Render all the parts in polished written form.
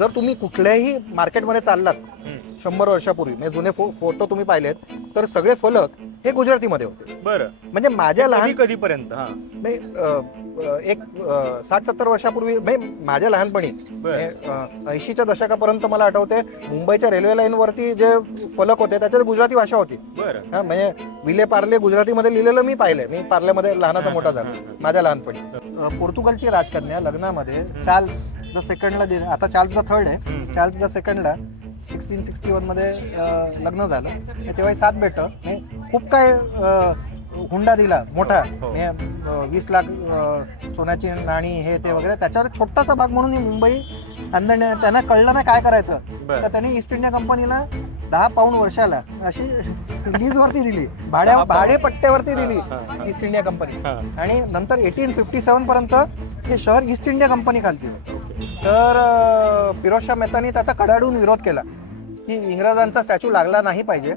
जर तुम्ही कुठल्याही मार्केटमध्ये चाललात 100 वर्षापूर्वी म्हणजे जुने फोटो तुम्ही पाहिलेत तर सगळे फलक हे गुजरातीमध्ये होते. बरं, म्हणजे माझ्या लहान कधीपर्यंत? हा, एक 60-70 वर्षापूर्वी म्हणजे माझ्या लहानपणी 80च्या दशकापर्यंत मला आठवते मुंबईच्या रेल्वे लाईन वरती जे फलक होते त्याच्यात गुजराती भाषा होती. बरं. म्हणजे विले पार्ले गुजरातीमध्ये लिहिलेलं मी पाहिलंय. मी पार्ल्यामध्ये लहानाचा मोठा झालो माझ्या लहानपणी. पोर्तुगालची राजकन्या लग्नामध्ये चार्ल्स द सेकंडला दिली. आता चार्ल्स द थर्ड आहे. चार्ल्स द सेकंडला 1661 मध्ये लग्न झालं. तेव्हा 7 बेटं खूप काय हुंडा दिला मोठा. 20 लाख सोन्याची नाणी हे ते वगैरे. त्याच्यावर छोटासा भाग म्हणून ही मुंबई त्यांना कळलं नाही काय करायचं तर त्यांनी ईस्ट इंडिया कंपनीला 10 पाऊंड वर्षाला अशी लीजवरती दिली. भाडेपट्ट्यावरती दिली ईस्ट इंडिया कंपनी. आणि नंतर 1857 पर्यंत हे शहर ईस्ट इंडिया कंपनी खालती. तर फिरोजशाह मेहतानी त्याचा कडाडून विरोध केला की इंग्रजांचा स्टॅच्यू लागला नाही पाहिजे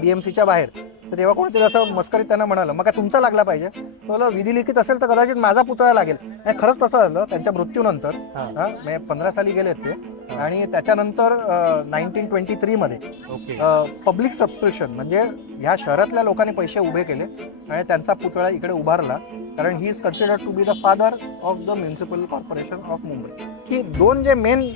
BMCच्या बाहेर. तर तेव्हा कोणतरी असं मस्करीत त्यांना म्हणालं मग काय तुमचा लागला पाहिजे. तो विधिलिखित असेल तर कदाचित माझा पुतळा लागेल. नाही खरंच तसं झालं. त्यांच्या मृत्यूनंतर म्हणजे 15 साली गेलेत ते. आणि त्याच्यानंतर 1923 मध्ये पब्लिक सबस्क्रिप्शन म्हणजे ह्या शहरातल्या लोकांनी पैसे उभे केले आणि त्यांचा पुतळा इकडे उभारला. कारण he is considered to be the father of the municipal corporation of Mumbai. की दोन जे मेन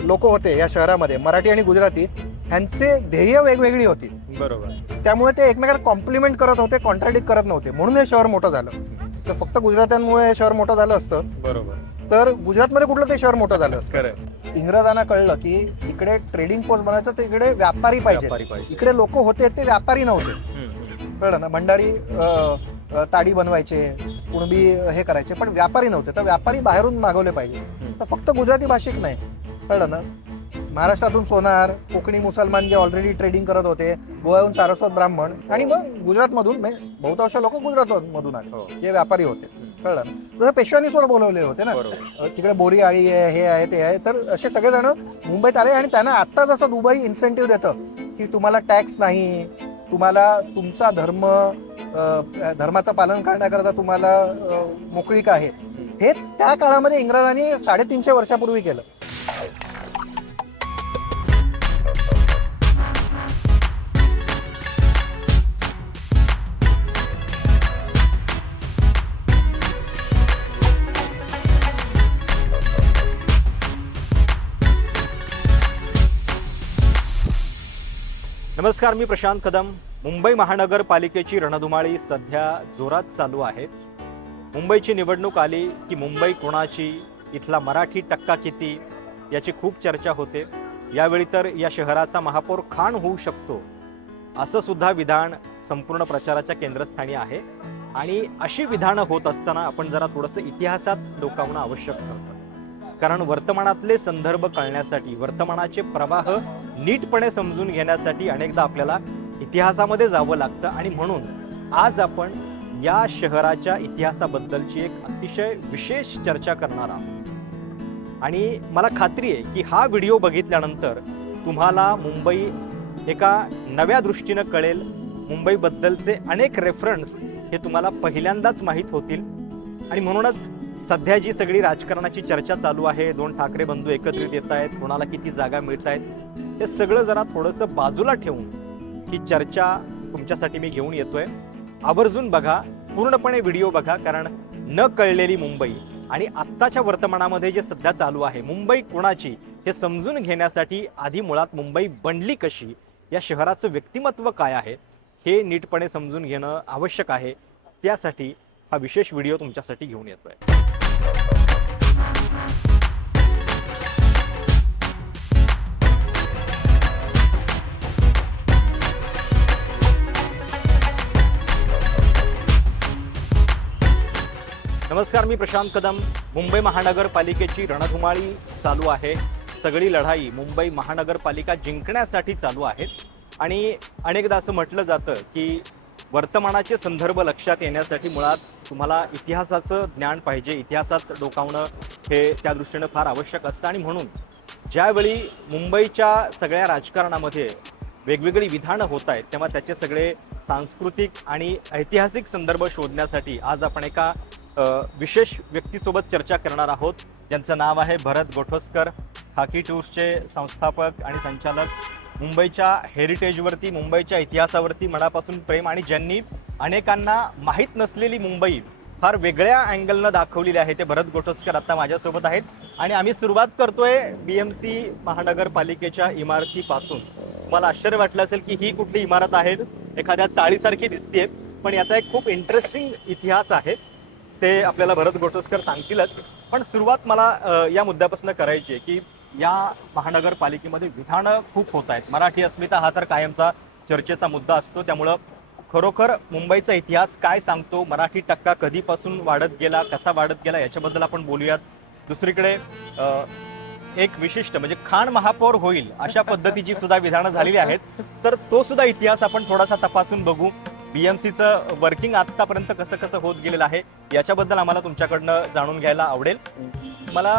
लोक होते या शहरामध्ये मराठी आणि गुजराती ह्यांचे ध्येय वेगवेगळी होती. बरोबर. त्यामुळे ते एकमेकाला कॉम्प्लिमेंट करत होते, कॉन्ट्राडिक्ट करत नव्हते. म्हणून हे शहर मोठं झालं. तर फक्त गुजरात्यांमुळे हे शहर मोठं झालं असतं बरोबर तर गुजरातमध्ये कुठलं ते शहर मोठं झालं असतं. खरं. इंग्रजांना कळलं की इकडे ट्रेडिंग पोस्ट बनायचं तर इकडे व्यापारी पाहिजे. इकडे लोक होते ते व्यापारी नव्हते. कळलं ना. भंडारी ताडी बनवायचे, कुणबी हे करायचे पण व्यापारी नव्हते. तर व्यापारी बाहेरून मागवले पाहिजे. तर फक्त गुजराती भाषिक नाही. कळलं ना. महाराष्ट्रातून सोनार, कोकणी मुसलमान जे ऑलरेडी ट्रेडिंग करत होते, गोव्याहून सारस्वत ब्राह्मण आणि मग गुजरातमधून बहुतांश लोक गुजरातमधून आले जे व्यापारी होते. कळलं ना. तर पेशव्यांनी स्वतः बोलवले होते ना. तिकडे बोरी आळी आहे, हे आहे ते आहे. तर असे सगळेजण मुंबईत आले आणि त्यांना आता जसं दुबई इन्सेंटिव्ह देतं की तुम्हाला टॅक्स नाही, तुम्हाला तुमचा धर्माचं पालन करण्याकरता तुम्हाला मोकळीक आहे. हेच त्या काळामध्ये इंग्रजांनी 350 वर्षापूर्वी केलं. नमस्कार, मी प्रशांत कदम. मुंबई महानगरपालिकेची रणधुमाळी सध्या जोरात चालू आहे. मुंबईची निवडणूक आली की मुंबई कोणाची, इथला मराठी टक्का किती याची खूप चर्चा होते. यावेळी तर या शहराचा महापौर खान होऊ शकतो असं सुद्धा विधान संपूर्ण प्रचाराच्या केंद्रस्थानी आहे. आणि अशी विधानं होत असताना आपण जरा थोडंसं इतिहासात डोकावणं आवश्यक ठरतं. कारण वर्तमानातले संदर्भ कळण्यासाठी, वर्तमानाचे प्रवाह नीटपणे समजून घेण्यासाठी अनेकदा आपल्याला इतिहासामध्ये जावं लागतं. आणि म्हणून आज आपण या शहराच्या इतिहासाबद्दलची एक अतिशय विशेष चर्चा करणार आहोत. आणि मला खात्री आहे की हा व्हिडिओ बघितल्यानंतर तुम्हाला मुंबई एका नव्या दृष्टीनं कळेल. मुंबईबद्दलचे अनेक रेफरन्स हे तुम्हाला पहिल्यांदाच माहीत होतील. आणि म्हणूनच सध्या जी सगळी राजकारणाची चर्चा चालू आहे, 2 ठाकरे बंधू एकत्रित येत आहेत, कोणाला किती जागा मिळत आहेत, हे सगळं जरा थोडंसं बाजूला ठेवून ही चर्चा तुमच्यासाठी मी घेऊन येतोय. आवर्जून बघा, पूर्णपणे व्हिडिओ बघा. कारण न कळलेली मुंबई आणि आत्ताच्या वर्तमानामध्ये जे सध्या चालू आहे, मुंबई कोणाची हे समजून घेण्यासाठी आधी मुळात मुंबई बनली कशी, या शहराचं व्यक्तिमत्व काय आहे हे नीटपणे समजून घेणं आवश्यक आहे. त्यासाठी हा विशेष व्हिडिओ तुमच्यासाठी घेऊन येतोय. नमस्कार, मी प्रशांत कदम. मुंबई महानगरपालिकेची रणधुमाळी चालू आहे. सगळी लढाई मुंबई महानगरपालिका जिंकण्यासाठी चालू आहे. आणि अनेकदा असं म्हटलं जातं की वर्तमानाचे संदर्भ लक्षात येण्यासाठी मुळात तुम्हाला इतिहासाचं ज्ञान पाहिजे. इतिहासात डोकावणं हे त्या दृष्टीनं फार आवश्यक असतं. आणि म्हणून ज्यावेळी मुंबईच्या सगळ्या राजकारणामध्ये वेगवेगळी विधानं होत आहेत तेव्हा त्याचे सगळे सांस्कृतिक आणि ऐतिहासिक संदर्भ शोधण्यासाठी आज आपण एका विशेष व्यक्तीसोबत चर्चा करणार आहोत, ज्यांचं नाव आहे भरत गोठोसकर. खाकी टूर्सचे संस्थापक आणि संचालक, मुंबईच्या हेरिटेजवरती, मुंबईच्या इतिहासावरती मनापासून प्रेम, आणि ज्यांनी अनेकांना माहीत नसलेली मुंबई फार वेगळ्या अँगलनं दाखवलेली आहे, ते भरत गोठसकर आता माझ्यासोबत आहेत. आणि आम्ही सुरुवात करतोय BMC महानगरपालिकेच्या इमारतीपासून. मला आश्चर्य वाटलं असेल की ही कुठली इमारत आहे, एखाद्या चाळीसारखी दिसतेय, पण याचा एक खूप इंटरेस्टिंग इतिहास आहे, ते आपल्याला भरत गोठसकर सांगतीलच. पण सुरुवात मला या मुद्द्यापासून करायची आहे की या महानगरपालिकेमध्ये विधानं खूप होत आहेत. मराठी अस्मिता हा तर कायमचा चर्चेचा मुद्दा असतो, त्यामुळं खरोखर मुंबईचा इतिहास काय सांगतो, मराठी टक्का कधीपासून वाढत गेला, कसा वाढत गेला, याच्याबद्दल आपण बोलूयात. दुसरीकडे एक विशिष्ट म्हणजे खान महापौर होईल अशा पद्धतीची सुद्धा विधानं झालेली आहेत, तर तो सुद्धा इतिहास आपण थोडासा तपासून बघू. BMCचं वर्किंग आतापर्यंत कसं कसं होत गेलेलं आहे याच्याबद्दल आम्हाला तुमच्याकडनं जाणून घ्यायला आवडेल. मला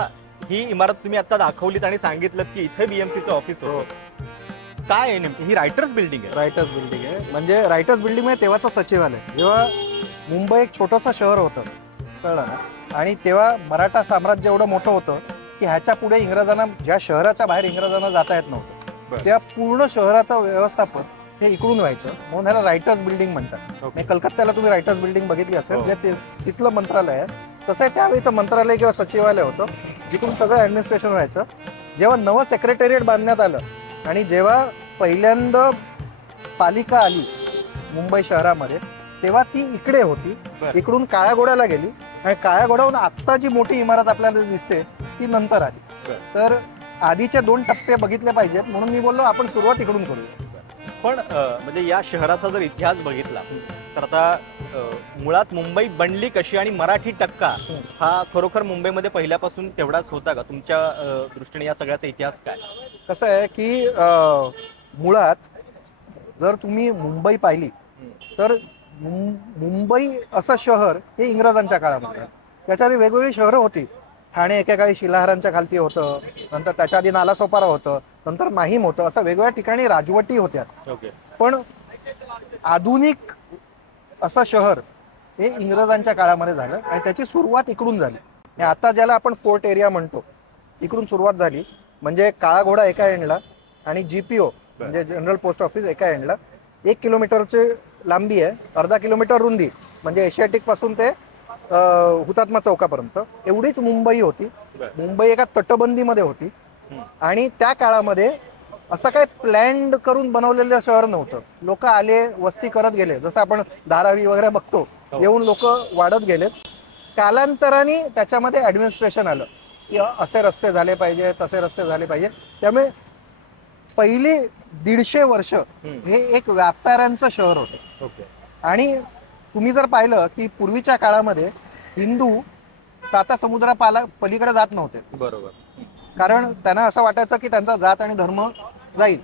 ही इमारत तुम्ही आता दाखवलीत आणि सांगितलं की इथे BMCचं ऑफिस होतं. काय आहे नेमकी? ही रायटर्स बिल्डिंग आहे. रायटर्स बिल्डिंग आहे, म्हणजे रायटर्स बिल्डिंग म्हणजे तेव्हाचं सचिवालय. जेव्हा मुंबई एक छोटंसं शहर होतं, कळलं ना, आणि तेव्हा मराठा साम्राज्य एवढं मोठं होतं की ह्याच्या पुढे इंग्रजांना, ज्या शहराच्या बाहेर इंग्रजांना जाता येत नव्हतं, त्या पूर्ण शहराचं व्यवस्थापन हे इकडून व्हायचं, म्हणून ह्याला रायटर्स बिल्डिंग म्हणतात. ओके. कलकत्त्याला तुम्ही रायटर्स बिल्डिंग बघितली असेल, जे तिथलं मंत्रालय आहे, तसं आहे त्यावेळेचं मंत्रालय किंवा सचिवालय होतं, जिथून सगळं ऍडमिनिस्ट्रेशन व्हायचं. जेव्हा नवं सेक्रेटेरिएट बांधण्यात आलं आणि जेव्हा पहिल्यांदा पालिका आली मुंबई शहरामध्ये, तेव्हा ती इकडे होती. बरं. इकडून काळ्या घोड्याला गेली आणि काळ्या घोड्याहून आत्ता जी मोठी इमारत आपल्याला दिसते ती नंतर आली. बरं. तर आधीचे 2 टप्पे बघितले पाहिजेत, म्हणून मी बोललो आपण सुरुवात इकडून करूया. पण म्हणजे या शहराचा जर इतिहास बघितला तर आता मुळात मुंबई बनली कशी आणि मराठी टक्का हा खरोखर मुंबईमध्ये पहिल्यापासून तेवढाच होता का? तुमच्या दृष्टीने या सगळ्याचा इतिहास काय? कसं आहे की मुळात जर तुम्ही मुंबई पाहिली तर मुंबई असं शहर हे इंग्रजांच्या काळामध्ये आहे. त्याच्या आधी वेगवेगळी शहरं होती. ठाणे एकेकाळी शिलाहारांच्या खालती होतं, नंतर त्याच्या आधी नालासोपारा होतं, नंतर माहीम होतं, असं वेगवेगळ्या ठिकाणी राजवटी होत्या. ओके. पण आधुनिक असं शहर हे इंग्रजांच्या काळामध्ये झालं आणि त्याची सुरुवात इकडून झाली. आणि आता ज्याला आपण फोर्ट एरिया म्हणतो, इकडून सुरुवात झाली. म्हणजे काळा घोडा एका एंडला आणि GPO म्हणजे जनरल पोस्ट ऑफिस एका एंडला. 1 किलोमीटरची लांबी आहे, 1/2 किलोमीटर रुंदी, म्हणजे एशियाटिक पासून ते हुतात्मा चौकापर्यंत एवढीच मुंबई होती. मुंबई एका तटबंदीमध्ये होती आणि त्या काळामध्ये असं काही प्लॅन्ड करून बनवलेलं शहर नव्हतं. लोक आले, वस्ती करत गेले, जसं आपण धारावी वगैरे बघतो, येऊन लोक वाढत गेलेत. कालांतराने त्याच्यामध्ये ऍडमिनिस्ट्रेशन आलं की असे रस्ते झाले पाहिजे, तसे रस्ते झाले पाहिजे. त्यामुळे पहिली 150 वर्ष हे एक व्यापाऱ्यांचं शहर होतं. ओके. आणि तुम्ही जर पाहिलं की पूर्वीच्या काळामध्ये हिंदू साता समुद्रा पलीकडे जात नव्हते. बरोबर. कारण त्यांना असं वाटायचं की त्यांचा जात आणि धर्म जाईल,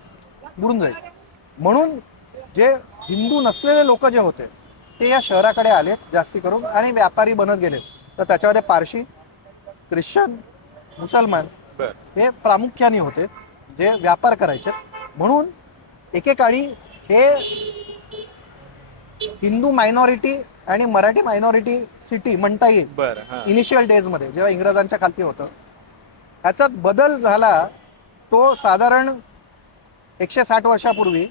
बुडून जाईल. म्हणून जे हिंदू नसलेले लोक जे होते ते या शहराकडे आलेत जास्ती करून आणि व्यापारी बनत गेले. तर त्याच्यामध्ये पारशी, ख्रिश्चन, मुसलमान हे प्रामुख्याने होते जे व्यापार करायचे. म्हणून एकेकाळी हे हिंदू मायनॉरिटी आणि मराठी मायनॉरिटी सिटी म्हणता येईल. इनिशियल डेज मध्ये जेव्हा इंग्रजांच्या खालती होतं, ह्याच्यात बदल झाला तो साधारण 160 वर्षापूर्वी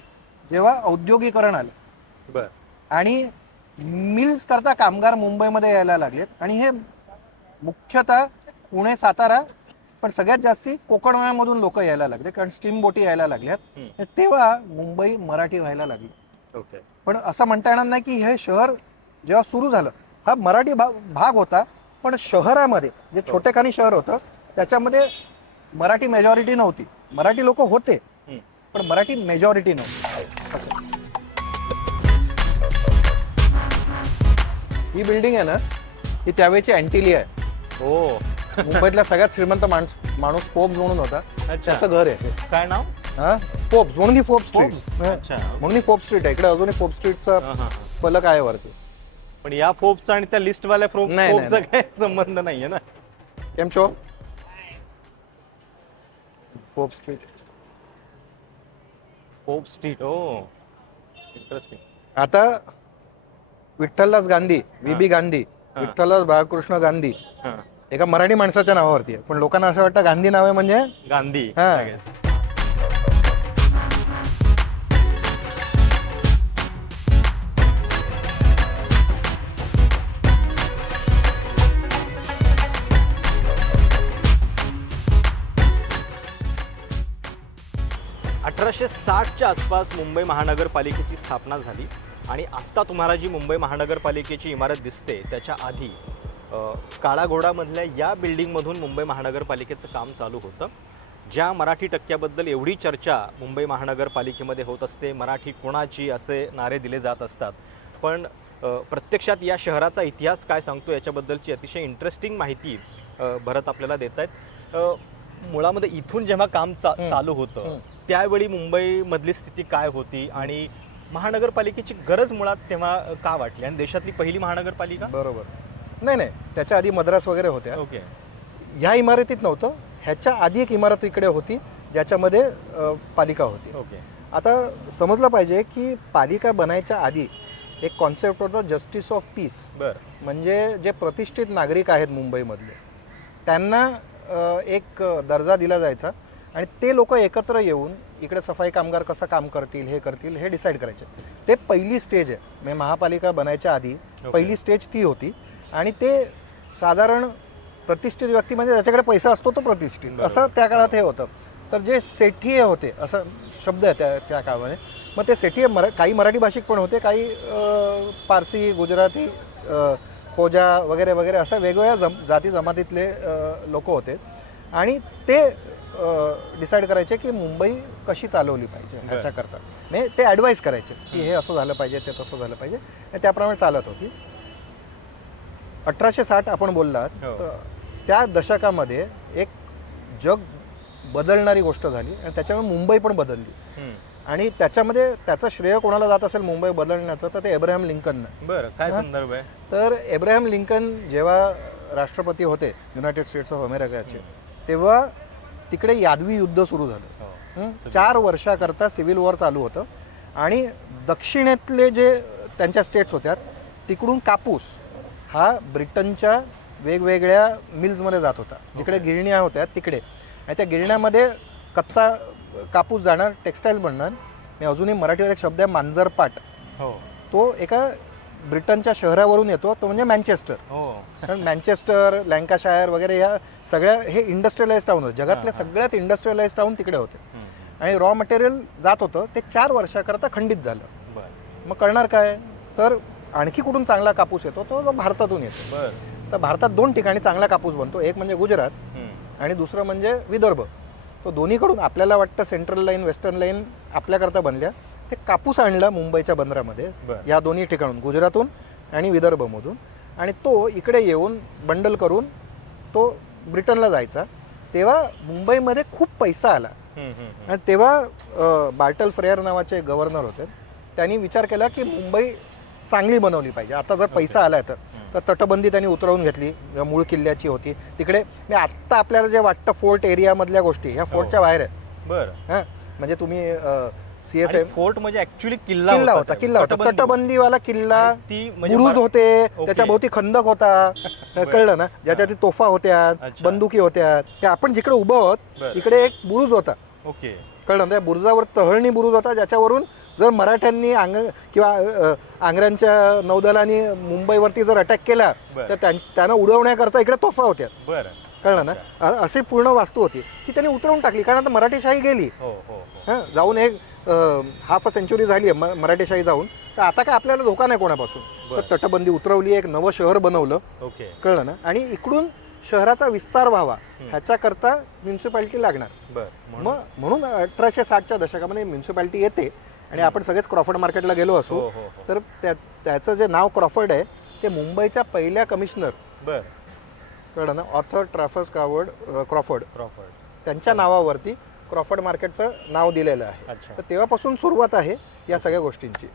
जेव्हा औद्योगिकरण आलं आणि मिल्स करता कामगार मुंबईमध्ये यायला लागलेत. आणि हे मुख्यतः पुणे, सातारा, पण सगळ्यात जास्ती कोकणमधून लोक यायला लागले, कारण स्टीम बोटी यायला लागल्यात. तेव्हा मुंबई मराठी व्हायला लागली. ओके. पण असं म्हणता येणार नाही की हे शहर जेव्हा सुरू झालं हा मराठी भाग होता, पण शहरामध्ये जे छोटेखानी शहर होतं त्याच्यामध्ये मराठी मेजॉरिटी नव्हती. मराठी लोक होते पण मराठी मेजॉरिटी नव्हती. ही बिल्डिंग आहे ना, ही त्यावेळेची अँटिलिया आहे. हो. मुंबईतल्या सगळ्यात श्रीमंत माणूस फोर्ब्स म्हणून होता, त्याचं घर आहे. काय नाव? फोर्ब्स म्हणून ही फोर्ब्स स्ट्रीट. अच्छा. म्हणून ही फोर्ब्स स्ट्रीट आहे. इकडे अजूनही फोर्ब्स स्ट्रीटचा फलक आहे वरती. पण या फोर्ब्सचा आणि त्या लिस्टवाल्या फोर्ब्सचा काही संबंध नाहीये ना? केम शो Forbes Street. Forbes Street. Oh, interesting. आता विठ्ठलदास गांधी, VB गांधी, विठ्ठलदास बाळकृष्ण गांधी एका मराठी माणसाच्या नावावरती आहे, पण लोकांना असं वाटतं गांधी नाव आहे म्हणजे गांधी. हा. लगेच. अठराशे 60च्या आसपास मुंबई महानगरपालिकेची स्थापना झाली आणि आत्ता तुम्हाला जी मुंबई महानगरपालिकेची इमारत दिसते त्याच्या आधी काळा घोडामधल्या या बिल्डिंगमधून मुंबई महानगरपालिकेचं काम चालू होतं. ज्या मराठी टक्क्याबद्दल एवढी चर्चा मुंबई महानगरपालिकेमध्ये होत असते, मराठी कोणाची असे नारे दिले जात असतात, पण प्रत्यक्षात या शहराचा इतिहास काय सांगतो याच्याबद्दलची अतिशय इंटरेस्टिंग माहिती भरत आपल्याला देत आहेत. मुळामध्ये इथून जेव्हा काम चालू होतं त्यावेळी मुंबईमधली स्थिती काय होती आणि महानगरपालिकेची गरज मुळात तेव्हा का वाटली, आणि देशातली पहिली महानगरपालिका? बरोबर. नाही, त्याच्या आधी मद्रास वगैरे होत्या. ओके. ह्या इमारतीत नव्हतं, ह्याच्या आधी एक इमारत इकडे होती ज्याच्यामध्ये पालिका होती. ओके. आता समजलं पाहिजे की पालिका बनायच्या आधी एक कॉन्सेप्ट होता जस्टिस ऑफ पीस. बरं. म्हणजे जे प्रतिष्ठित नागरिक आहेत मुंबईमधले त्यांना एक दर्जा दिला जायचा आणि ते लोक एकत्र येऊन इकडे सफाई कामगार कसं काम करतील हे डिसाईड करायचे. ते पहिली स्टेज आहे. म्हणजे महापालिका बनायच्या आधी पहिली स्टेज ती होती आणि ते साधारण प्रतिष्ठित व्यक्ती म्हणजे ज्याच्याकडे पैसा असतो तो प्रतिष्ठित असं त्या काळात हे होतं. तर जे सेठीय होते असं शब्द आहे त्या काळामध्ये. मग ते सेठीय काही मराठी भाषिक पण होते, काही पारसी, गुजराती, खोजा वगैरे वगैरे असं वेगवेगळ्या जाती जमातीतले लोक होते आणि ते डिसाईड करायचे की मुंबई कशी चालवली पाहिजे ह्याच्याकरता. नाही, ते ॲडवाईस करायचे की हे असं झालं पाहिजे, ते तसं झालं पाहिजे, आणि त्याप्रमाणे चालत होती. 1860 आपण बोललात, त्या दशकामध्ये एक जग बदलणारी गोष्ट झाली आणि त्याच्यामुळे मुंबई पण बदलली. आणि त्याच्यामध्ये त्याचं श्रेय कोणाला जात असेल मुंबई बदलण्याचं तर ते एब्राहम लिंकननं. बरं. काय संदर्भ आहे? तर एब्राहम लिंकन जेव्हा राष्ट्रपती होते युनायटेड स्टेट्स ऑफ अमेरिकाचे, तेव्हा तिकडे यादवी युद्ध सुरू झालं. 4 वर्षाकरता सिव्हिल वॉर चालू होतं आणि दक्षिणेतले जे त्यांच्या स्टेट्स होत्या तिकडून कापूस हा ब्रिटनच्या वेगवेगळ्या मिल्समध्ये जात होता, जिकडे गिरण्या होत्या तिकडे. आणि त्या गिरण्यामध्ये कच्चा कापूस जाणार, टेक्स्टाईल बनणार. मी अजूनही मराठीमध्ये एक शब्द आहे मांजरपाट. तो एका ब्रिटनच्या शहरावरून येतो, तो म्हणजे मँचेस्टर. कारण मँचेस्टर, लँकाशायर वगैरे ह्या सगळ्या हे इंडस्ट्रियलाइज टाऊन होते. जगातल्या सगळ्यात इंडस्ट्रियलाइज टाऊन तिकडे होते आणि रॉ मटेरियल जात होतं. ते 4 वर्षाकरता खंडित झालं. मग करणार काय? तर आणखी कुठून चांगला कापूस येतो तो भारतातून येतो. तर भारतात 2 ठिकाणी चांगला कापूस बनतो, एक म्हणजे गुजरात आणि दुसरं म्हणजे विदर्भ. तो दोन्हीकडून आपल्याला वाटतं सेंट्रल लाईन, वेस्टर्न लाईन आपल्याकरता बनल्या. ते कापूस आणला मुंबईच्या बंदरामध्ये या दोन्ही ठिकाणून, गुजरातून आणि विदर्भमधून, आणि तो इकडे येऊन बंडल करून तो ब्रिटनला जायचा. तेव्हा मुंबईमध्ये खूप पैसा आला आणि तेव्हा बार्टल फ्रेयर नावाचे गव्हर्नर होते. त्यांनी विचार केला की मुंबई चांगली बनवली पाहिजे. आता जर पैसा आला तर तटबंदी त्यांनी उतरवून घेतली, मूळ किल्ल्याची होती तिकडे. मी आत्ता आपल्याला जे वाटतं फोर्ट एरियामधल्या गोष्टी ह्या फोर्टच्या बाहेर आहेत. बरं. म्हणजे तुम्ही CSM फोर्ट म्हणजे ऍक्च्युअली किल्ला होता. तटबंदीवाला किल्ला, बुरुज होते, त्याच्या भोवती खंदक होता, कळलं ना, ज्याच्यात तोफा होत्या, बंदुकी होत्या. हे आपण जिकडे उभं आहोत इकडे एक बुरुज होता. ओके. कळलं ना, त्या बुरुजावर तहळणी बुरुज होता, ज्याच्यावरून जर मराठ्यांनी किंवा आंग्र्यांच्या नौदलाने मुंबईवरती जर अटॅक केला तर त्यांना उडवण्याकरता इकडे तोफा होत्या. कळलं ना, अशी पूर्ण वास्तू होती ती त्यांनी उतरवून टाकली, कारण आता मराठीशाही गेली. जाऊन एक हाफ सेंचुरी झाली आहे मराठीशाही जाऊन. तर आता काय आपल्याला धोका नाही कोणापासून. तर तटबंदी उतरवली, एक नवं शहर बनवलं. कळलं ना, आणि इकडून शहराचा विस्तार व्हावा ह्याच्याकरता म्युन्सिपॅलिटी लागणार. मग म्हणून 1860च्या दशकामध्ये म्युन्सिपॅलिटी येते. आणि आपण सगळेच क्रॉफर्ड मार्केटला गेलो असू तर त्याचं जे नाव क्रॉफर्ड आहे ते मुंबईच्या पहिल्या कमिशनर, कळलं ना, ऑर्थर ट्रॅफर्स क्रॉफर्ड त्यांच्या नावावरती क्रॉफर्ड मार्केटचं नाव दिलेलं आहे. तर तेव्हापासून सुरुवात आहे या सगळ्या गोष्टींची.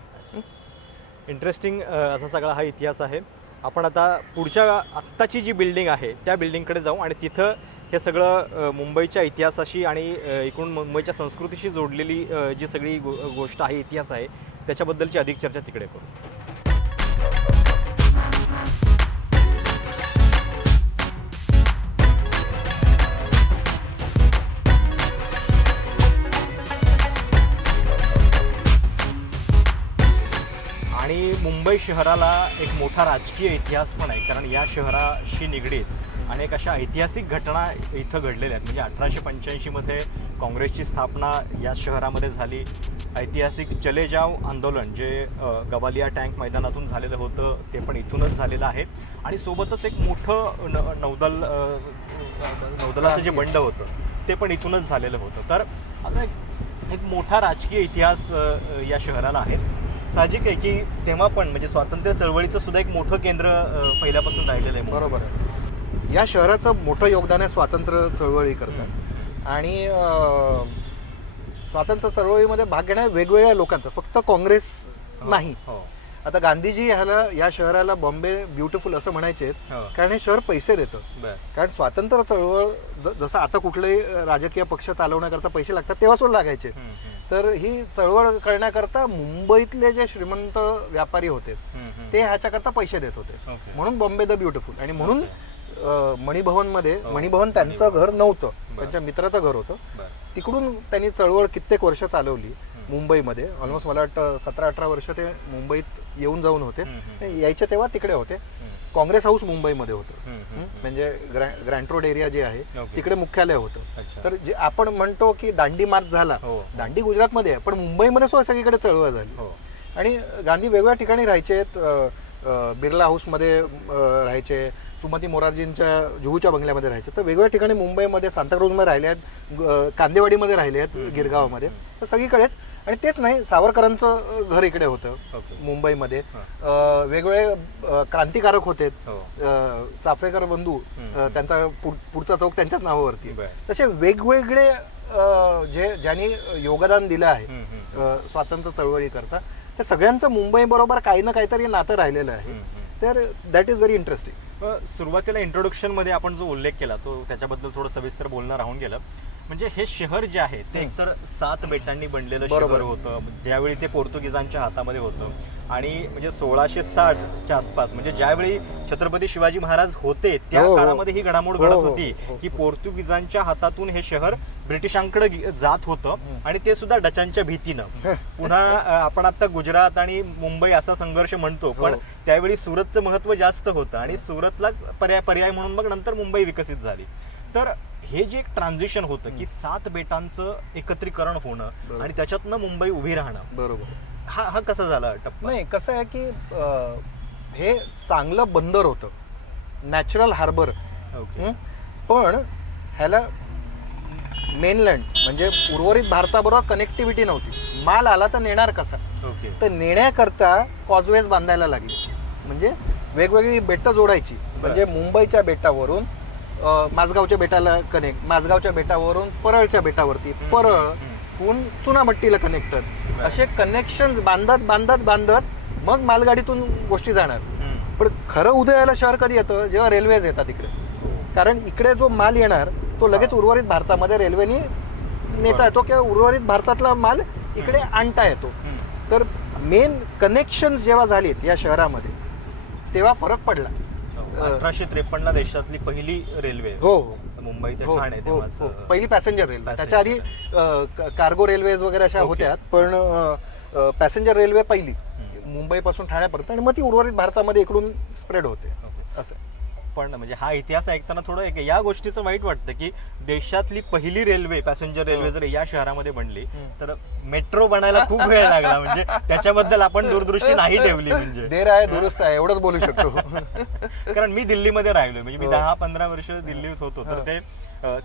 इंटरेस्टिंग असा सगळा हा इतिहास आहे. आपण आता पुढच्या आत्ताची जी बिल्डिंग आहे त्या बिल्डिंगकडे जाऊ आणि तिथं हे सगळं मुंबईच्या इतिहासाशी आणि एकूण मुंबईच्या संस्कृतीशी जोडलेली जी सगळी गोष्ट आहे, इतिहास आहे, त्याच्याबद्दलची अधिक चर्चा तिकडे करू. मुंबई शहराला एक मोठा राजकीय इतिहास पण आहे, कारण या शहराशी निगडीत अनेक अशा ऐतिहासिक घटना इथं घडलेल्या आहेत. म्हणजे 1885मध्ये काँग्रेसची स्थापना या शहरामध्ये झाली. ऐतिहासिक चले जाव आंदोलन जे गवालिया टँक मैदानातून झालेलं होतं ते पण इथूनच झालेलं आहे. आणि सोबतच एक मोठं नौदलाचं जे बंड होतं ते पण इथूनच झालेलं होतं. तर आता एक मोठा राजकीय इतिहास या शहराला आहे. साहजिक आहे की तेव्हा पण म्हणजे स्वातंत्र्य चळवळीचं सुद्धा एक मोठं केंद्र पहिल्यापासून राहिलेलं आहे. बरोबर आहे. या शहराचं मोठं योगदान आहे स्वातंत्र्य चळवळी करतात. आणि स्वातंत्र्य चळवळीमध्ये भाग घेणाऱ्या वेगवेगळ्या लोकांचं, फक्त काँग्रेस नाही. आता गांधीजी या शहराला बॉम्बे ब्युटिफुल असं म्हणायचे, कारण हे शहर पैसे देतं. कारण स्वातंत्र्य चळवळ जसं आता कुठलेही राजकीय पक्ष चालवण्याकरता पैसे लागतात, तेव्हा सुद्धा लागायचे. तर ही चळवळ करण्याकरता मुंबईतले जे श्रीमंत व्यापारी होते ते ह्याच्याकरता पैसे देत होते. म्हणून बॉम्बे द ब्युटिफुल. आणि म्हणून मणिभवन त्यांचं घर नव्हतं, त्यांच्या मित्राचं घर होतं. तिकडून त्यांनी चळवळ कित्येक वर्ष चालवली मुंबईमध्ये. ऑलमोस्ट मला वाटतं 17-18 वर्ष ते मुंबईत येऊन जाऊन होते. यायचे तेव्हा तिकडे होते. काँग्रेस हाऊस मुंबईमध्ये होतं, म्हणजे ग्रँट रोड एरिया जे आहे तिकडे मुख्यालय होतं. तर जे आपण म्हणतो की दांडी मार्च झाला, दांडी गुजरातमध्ये आहे, पण मुंबईमध्ये सुद्धा सगळीकडे चळवळ झाली. आणि गांधी वेगवेगळ्या ठिकाणी राहायचे. बिर्ला हाऊसमध्ये राहायचे, सुमती मोरारजींच्या जुहूच्या बंगल्यामध्ये राहायचे. तर वेगवेगळ्या ठिकाणी मुंबईमध्ये सांताक्रूजमध्ये राहिले आहेत, कांदेवाडीमध्ये राहिले आहेत, गिरगावमध्ये, तर सगळीकडेच. आणि तेच नाही, सावरकरांचं घर इकडे होतं मुंबईमध्ये. वेगवेगळे क्रांतिकारक होते, चाफेकर बंधू, त्यांचा पुढचा चौक त्यांच्याच नावावरती. तसे वेगवेगळे ज्यांनी योगदान दिलं आहे स्वातंत्र्य चळवळी करता, त्या सगळ्यांचं मुंबई बरोबर काही ना काहीतरी नातं राहिलेलं आहे. तर दॅट इज व्हेरी इंटरेस्टिंग. सुरुवातीला इंट्रोडक्शन मध्ये आपण जो उल्लेख केला तो त्याच्याबद्दल थोडं सविस्तर बोलणं राहून गेलं. म्हणजे हे शहर जे आहे ते एकतर 7 बेटांनी बनलेलं शहर होतं, ज्यावेळी ते पोर्तुगीजांच्या हातामध्ये होतं. आणि म्हणजे 1660च्या आसपास, म्हणजे ज्यावेळी छत्रपती शिवाजी महाराज होते त्या काळामध्ये ही घडामोड घडत होती की पोर्तुगीजांच्या हातातून हे शहर ब्रिटिशांकडे जात होतं, आणि ते सुद्धा डचांच्या भीतीनं. पुन्हा आपण आता गुजरात आणि मुंबई असा संघर्ष म्हणतो, पण त्यावेळी सुरतचं महत्व जास्त होतं आणि सुरतला पर्याय म्हणून मग नंतर मुंबई विकसित झाली. तर हे जे एक ट्रान्झिशन होतं की 7 बेटांचं एकत्रीकरण होणं आणि त्याच्यातनं मुंबई उभी राहणं, बरोबर, हा कसा झाला टप्पा? नाही, कसं आहे की हे चांगलं बंदर होतं, नॅचरल हार्बर. पण ह्याला मेनलँड म्हणजे उर्वरित भारताबरोबर कनेक्टिव्हिटी नव्हती. माल आला तर नेणार कसा? तर नेण्याकरता कॉजवेज बांधायला लागले. म्हणजे वेगवेगळी बेटं जोडायची. म्हणजे मुंबईच्या बेटावरून माझगावच्या बेटाला कनेक्ट, माझगावच्या बेटावरून परळच्या बेटावरती, परळहून चुनाभट्टीला कनेक्टर, असे कनेक्शन बांधत मग मालगाडीतून गोष्टी जाणार. पण खरं उदयाला शहर कधी येतं? जेव्हा रेल्वेज येतात इकडे. कारण इकडे जो माल येणार तो लगेच उर्वरित भारतामध्ये रेल्वेने नेता येतो किंवा उर्वरित भारतातला माल इकडे आणता येतो. तर मेन कनेक्शन्स जेव्हा झालीत या शहरामध्ये तेव्हा फरक पडला. 1853ला देशातली पहिली रेल्वे मुंबई ते ठाणे, पहिली पॅसेंजर रेल्वे. त्याच्या आधी कार्गो रेल्वेज वगैरे अशा होत्या, पण पॅसेंजर रेल्वे पहिली मुंबईपासून ठाण्यापर्यंत, आणि मग ती उर्वरित भारतामध्ये इकडून स्प्रेड होते असं. पण म्हणजे हा इतिहास ऐकताना थोडं या गोष्टीचं वाईट वाटतं की देशातली पहिली रेल्वे, पॅसेंजर रेल्वे जर या शहरामध्ये बनली तर मेट्रो बनायला खूप वेळ लागला. म्हणजे त्याच्याबद्दल आपण दूरदृष्टी नाही ठेवली. म्हणजे देर आहे दुरुस्त आहे एवढंच बोलू शकतो. कारण मी दिल्लीमध्ये राहिलोय, म्हणजे मी 10-15 वर्ष दिल्लीत होतो. तर ते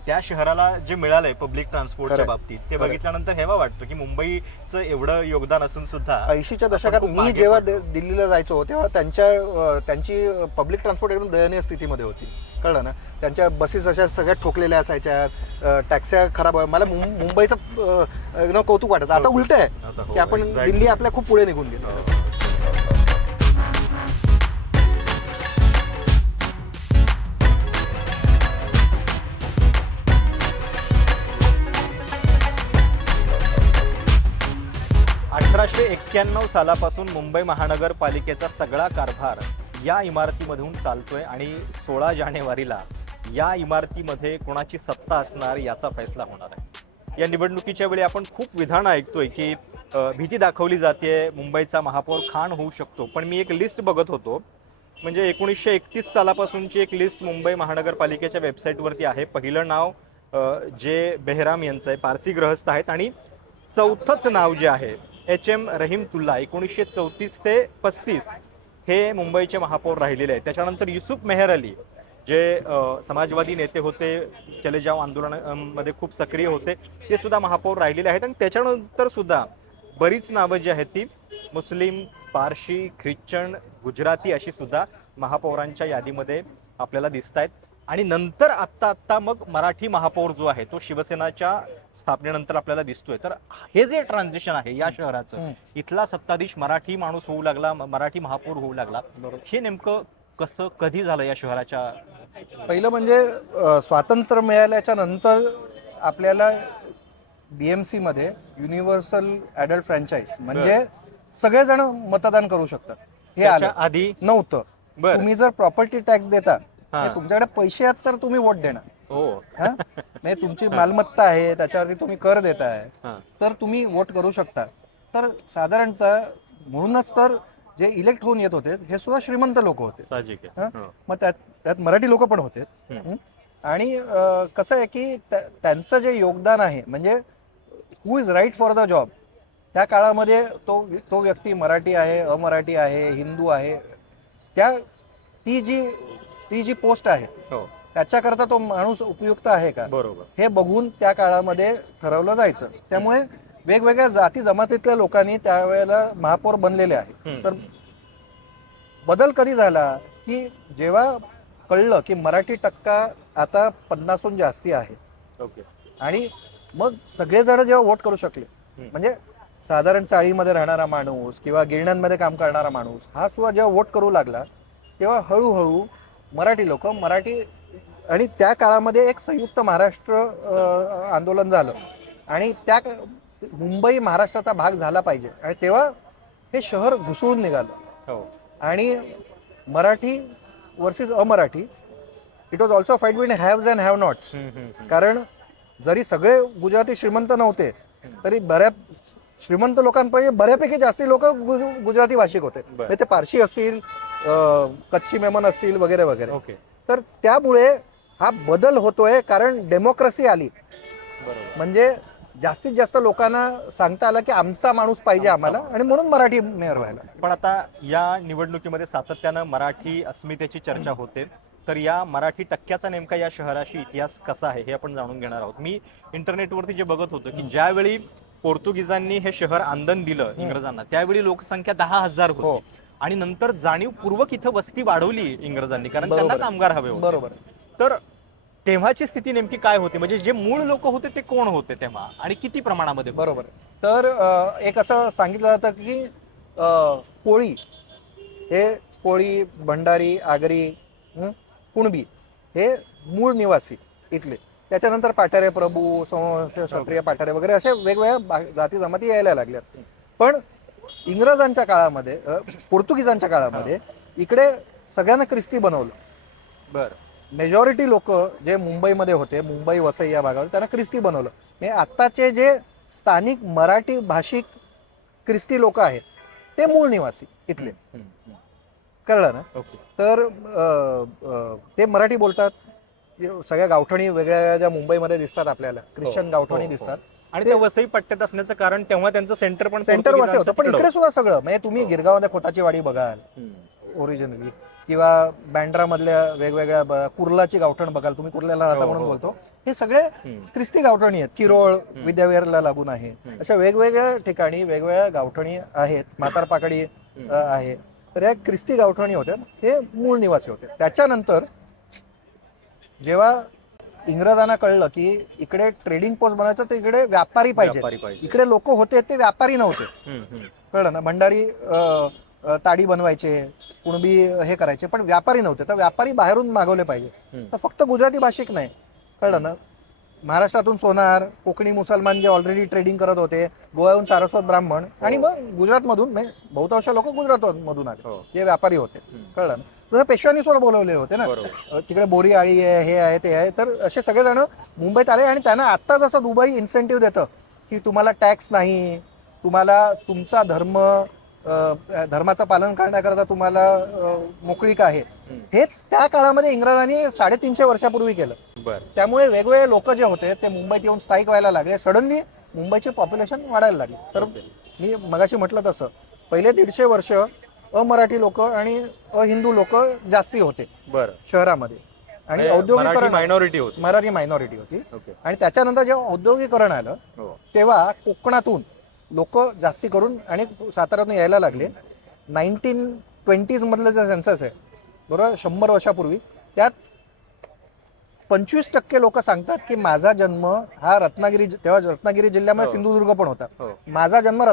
त्या शहराला जे मिळालंय पब्लिक ट्रान्सपोर्टच्या बाबतीत ते बघितल्यानंतर हेवा वाटतं की मुंबईचं एवढं योगदान असून सुद्धा 80च्या दशकात मी जेव्हा दिल्लीला जायचो तेव्हा त्यांची पब्लिक ट्रान्सपोर्ट एकदम दयनीय स्थितीमध्ये होती. कळलं ना? त्यांच्या बसेस अशा सगळ्या ठोकलेल्या असायच्या, टॅक्स्या खराब. मला मुंबईचं एकदम कौतुक वाटायचं. आता उलट आहे की आपण दिल्ली आपल्या खूप पुढे निघून गेलो. 1891 सालापासून मुंबई महानगरपालिकेचा सगळा कारभार या इमारतीमधून चालतोय आणि 16 जानेवारीला या इमारतीमध्ये कोणाची सत्ता असणार याचा फैसला होणार आहे. या निवडणुकीच्या वेळी आपण खूप विधानं ऐकतोय की भीती दाखवली जाते मुंबईचा महापौर खान होऊ शकतो. पण मी एक लिस्ट बघत होतो, म्हणजे 1931 सालापासूनची एक लिस्ट मुंबई महानगरपालिकेच्या वेबसाईटवरती आहे. पहिलं नाव जे बेहराम यांचं आहे, पारसी ग्रहस्थ आहेत. आणि चौथंच नाव जे आहे HM रहीमतुल्ला, 1934 ते 35 हे मुंबईचे महापौर राहिलेले आहेत. त्याच्यानंतर युसुफ मेहर अली जे समाजवादी नेते होते, चले जाव आंदोलनामध्ये खूप सक्रिय होते, ते सुद्धा महापौर राहिलेले आहेत. आणि त्याच्यानंतर सुद्धा बरीच नावं जी आहेत ती मुस्लिम, पारशी, ख्रिश्चन, गुजराती अशी सुद्धा महापौरांच्या यादीमध्ये आपल्याला दिसत आहेत. आणि नंतर आत्ता मग मराठी महापौर जो आहे तो शिवसेनाच्या स्थापनेनंतर आपल्याला दिसतोय. तर हे जे ट्रान्झिशन आहे या शहराचं, इथला सत्ताधीश मराठी माणूस होऊ लागला, मराठी महापौर होऊ लागला, हे नेमकं कसं कधी झालं या शहराच्या? पहिलं म्हणजे स्वातंत्र्य मिळाल्याच्या नंतर आपल्याला BMC मध्ये युनिव्हर्सल ॲडल्ट फ्रँचाईज म्हणजे सगळेजण मतदान करू शकतात, हे आलं. आधी नव्हतं. तुम्ही जर प्रॉपर्टी टॅक्स देता, तुमच्याकडे पैसे आहेत तर तुम्ही वोट देणार. म्हणजे तुमची मालमत्ता आहे, त्याच्यावरती तुम्ही कर देताय, तर तुम्ही वोट करू शकता. तर साधारणतः म्हणूनच तर जे इलेक्ट होऊन येत होते हे सुद्धा श्रीमंत लोक होते. मग त्यात मराठी लोक पण होते. आणि कसं आहे की त्यांचं जे योगदान आहे, म्हणजे who is right for the job, त्या काळामध्ये तो व्यक्ती मराठी आहे, अमराठी आहे, हिंदू आहे, ती जी पोस्ट आहे त्याच्याकरता तो माणूस उपयुक्त आहे का, बरोबर, हे बघून त्या काळामध्ये ठरवलं जायचं. त्यामुळे वेगवेगळ्या जाती जमातीतल्या लोकांनी त्यावेळेला महापौर बनलेले आहे. तर बदल कधी झाला की जेव्हा कळलं की मराठी टक्का आता 50हून जास्ती आहे, आणि मग सगळेजण जेव्हा वोट करू शकले, म्हणजे साधारण चाळीमध्ये राहणारा माणूस किंवा गिरण्यांमध्ये काम करणारा माणूस हा सुद्धा जेव्हा वोट करू लागला, तेव्हा हळूहळू मराठी लोक आणि त्या काळामध्ये एक संयुक्त महाराष्ट्र आंदोलन झालं, आणि मुंबई महाराष्ट्राचा भाग झाला पाहिजे, आणि तेव्हा हे शहर घुसळून निघालं. आणि मराठी वर्सेस अमराठी, it was also fight between haves and have nots. कारण जरी सगळे गुजराती श्रीमंत नव्हते, तरी श्रीमंत लोकांपैकी बऱ्यापैकी जास्ती लोक गुजराती भाषिक होते. ते पारशी असतील, कच्छी मेमन असतील, वगैरे वगैरे. तर त्यामुळे हा बदल होतोय, कारण डेमोक्रेसी आली. म्हणजे जास्तीत जास्त लोकांना सांगता आलं की आमचा माणूस पाहिजे आम्हाला, आणि म्हणून मराठी मेयर व्हायला. पण आता या निवडणुकीमध्ये सातत्यानं मराठी अस्मितेची चर्चा होते. तर या मराठी टक्क्याचा नेमका या शहराशी इतिहास कसा आहे हे आपण जाणून घेणार आहोत. मी इंटरनेटवरती जे बघत होतो की ज्यावेळी पोर्तुगीजांनी हे शहर आंदण दिलं इंग्रजांना, त्यावेळी लोकसंख्या 10,000 होती. आणि नंतर जाणीवपूर्वक इथं वस्ती वाढवली इंग्रजांनी, कारण त्यांना कामगार हवे होते. बरोबर. तर तेव्हाची स्थिती नेमकी काय होती, म्हणजे जे मूळ लोक होते ते कोण होते तेव्हा, आणि किती प्रमाणामध्ये? बरोबर. तर एक असं सांगितलं जातं की कोळी, भंडारी, आगरी, कुणबी हे मूळ निवासी इथले. त्याच्यानंतर पाठारे प्रभू, क्षत्रिय पाठारे वगैरे असे वेगवेगळ्या जाती जमाती यायला लागल्यात. पण इंग्रजांच्या काळामध्ये, पोर्तुगीजांच्या काळामध्ये इकडे सगळ्यांना ख्रिस्ती बनवलं. बरं. मेजॉरिटी लोक जे मुंबईमध्ये होते, मुंबई वसई या भागावर, त्यांना ख्रिस्ती बनवलं. हे आत्ताचे जे स्थानिक मराठी भाषिक ख्रिस्ती लोक आहेत ते मूळ निवासी इथले. कळलं ना? तर ते मराठी बोलतात. सगळ्या गावठणी वेगळ्या ज्या मुंबईमध्ये दिसतात आपल्याला, ख्रिश्चन गावठणी दिसतात. आणि ते वसई पट्ट्यात असण्याचं कारण तेव्हा त्यांचं सेंटर वसई होतं. पण इकडे सुद्धा सगळं, म्हणजे तुम्ही गिरगावमध्ये खोताची वाडी बघाल ओरिजिनली, किंवा बँड्रा मधल्या वेगवेगळ्या कुर्लाची गावठण बघाल तुम्ही, कुर्ल्याला राहता म्हणून बोलतो, हे सगळे ख्रिस्ती गावठणी आहेत. किरोळ विद्याविहारला लागून आहे. अशा वेगवेगळ्या ठिकाणी वेगवेगळ्या गावठणी आहेत. म्हातारपाकडी आहे. तर या ख्रिस्ती गावठणी होत्या, हे मूळ निवासी होते. त्याच्यानंतर जेव्हा इंग्रजांना कळलं की इकडे ट्रेडिंग पोस्ट बनायचं, तर इकडे व्यापारी पाहिजे. इकडे लोक होते ते व्यापारी नव्हते. कळलं ना? भंडारी ताडी बनवायचे, कुणबी हे करायचे, पण व्यापारी नव्हते. तर व्यापारी बाहेरून मागवले पाहिजे. तर फक्त गुजराती भाषिक नाही, कळलं ना, महाराष्ट्रातून सोनार, कोकणी मुसलमान जे ऑलरेडी ट्रेडिंग करत होते, गोव्याहून सारस्वत ब्राह्मण, आणि मग गुजरातमधून बहुतांश लोक गुजरातमधून आले जे व्यापारी होते. कळलं ना? तुझ्या पेशव्यांनी सुद्धा बोलवले होते ना, तिकडे बोरी आळी आहे, हे आहे, ते आहे. तर असे सगळेजण मुंबईत आले, आणि त्यांना आत्ता जसं दुबई इन्सेंटिव्ह देतं की तुम्हाला टॅक्स नाही, तुम्हाला तुमचा धर्माचं पालन करण्याकरता तुम्हाला मोकळीक आहे. हेच त्या काळामध्ये इंग्रजांनी 350 वर्षापूर्वी केलं. बरं. त्यामुळे वेगवेगळे लोक जे होते ते मुंबईत येऊन स्थायिक व्हायला लागले. सडनली मुंबईची पॉप्युलेशन वाढायला लागली. तर मी मगाशी म्हटलं तसं पहिले 150 वर्ष अमराठी लोक आणि अहिंदू लोक जास्ती होते बरं शहरामध्ये आणि औद्योगिकरण मायनॉरिटी होती. मराठी मायनॉरिटी होती. ओके. आणि त्याच्यानंतर जेव्हा औद्योगिकरण आलं हो. तेव्हा कोकणातून लोक जास्ती करून आणि साताऱ्यातून यायला लागले. 1920s मधलं जे सेन्सस आहे बरोबर 100 वर्षापूर्वी त्यात 25% लोक सांगतात की माझा जन्म हा तेव्हा रत्नागिरी जिल्ह्यामध्ये हो. सिंधुदुर्ग पण होता. हो. माझा जन्म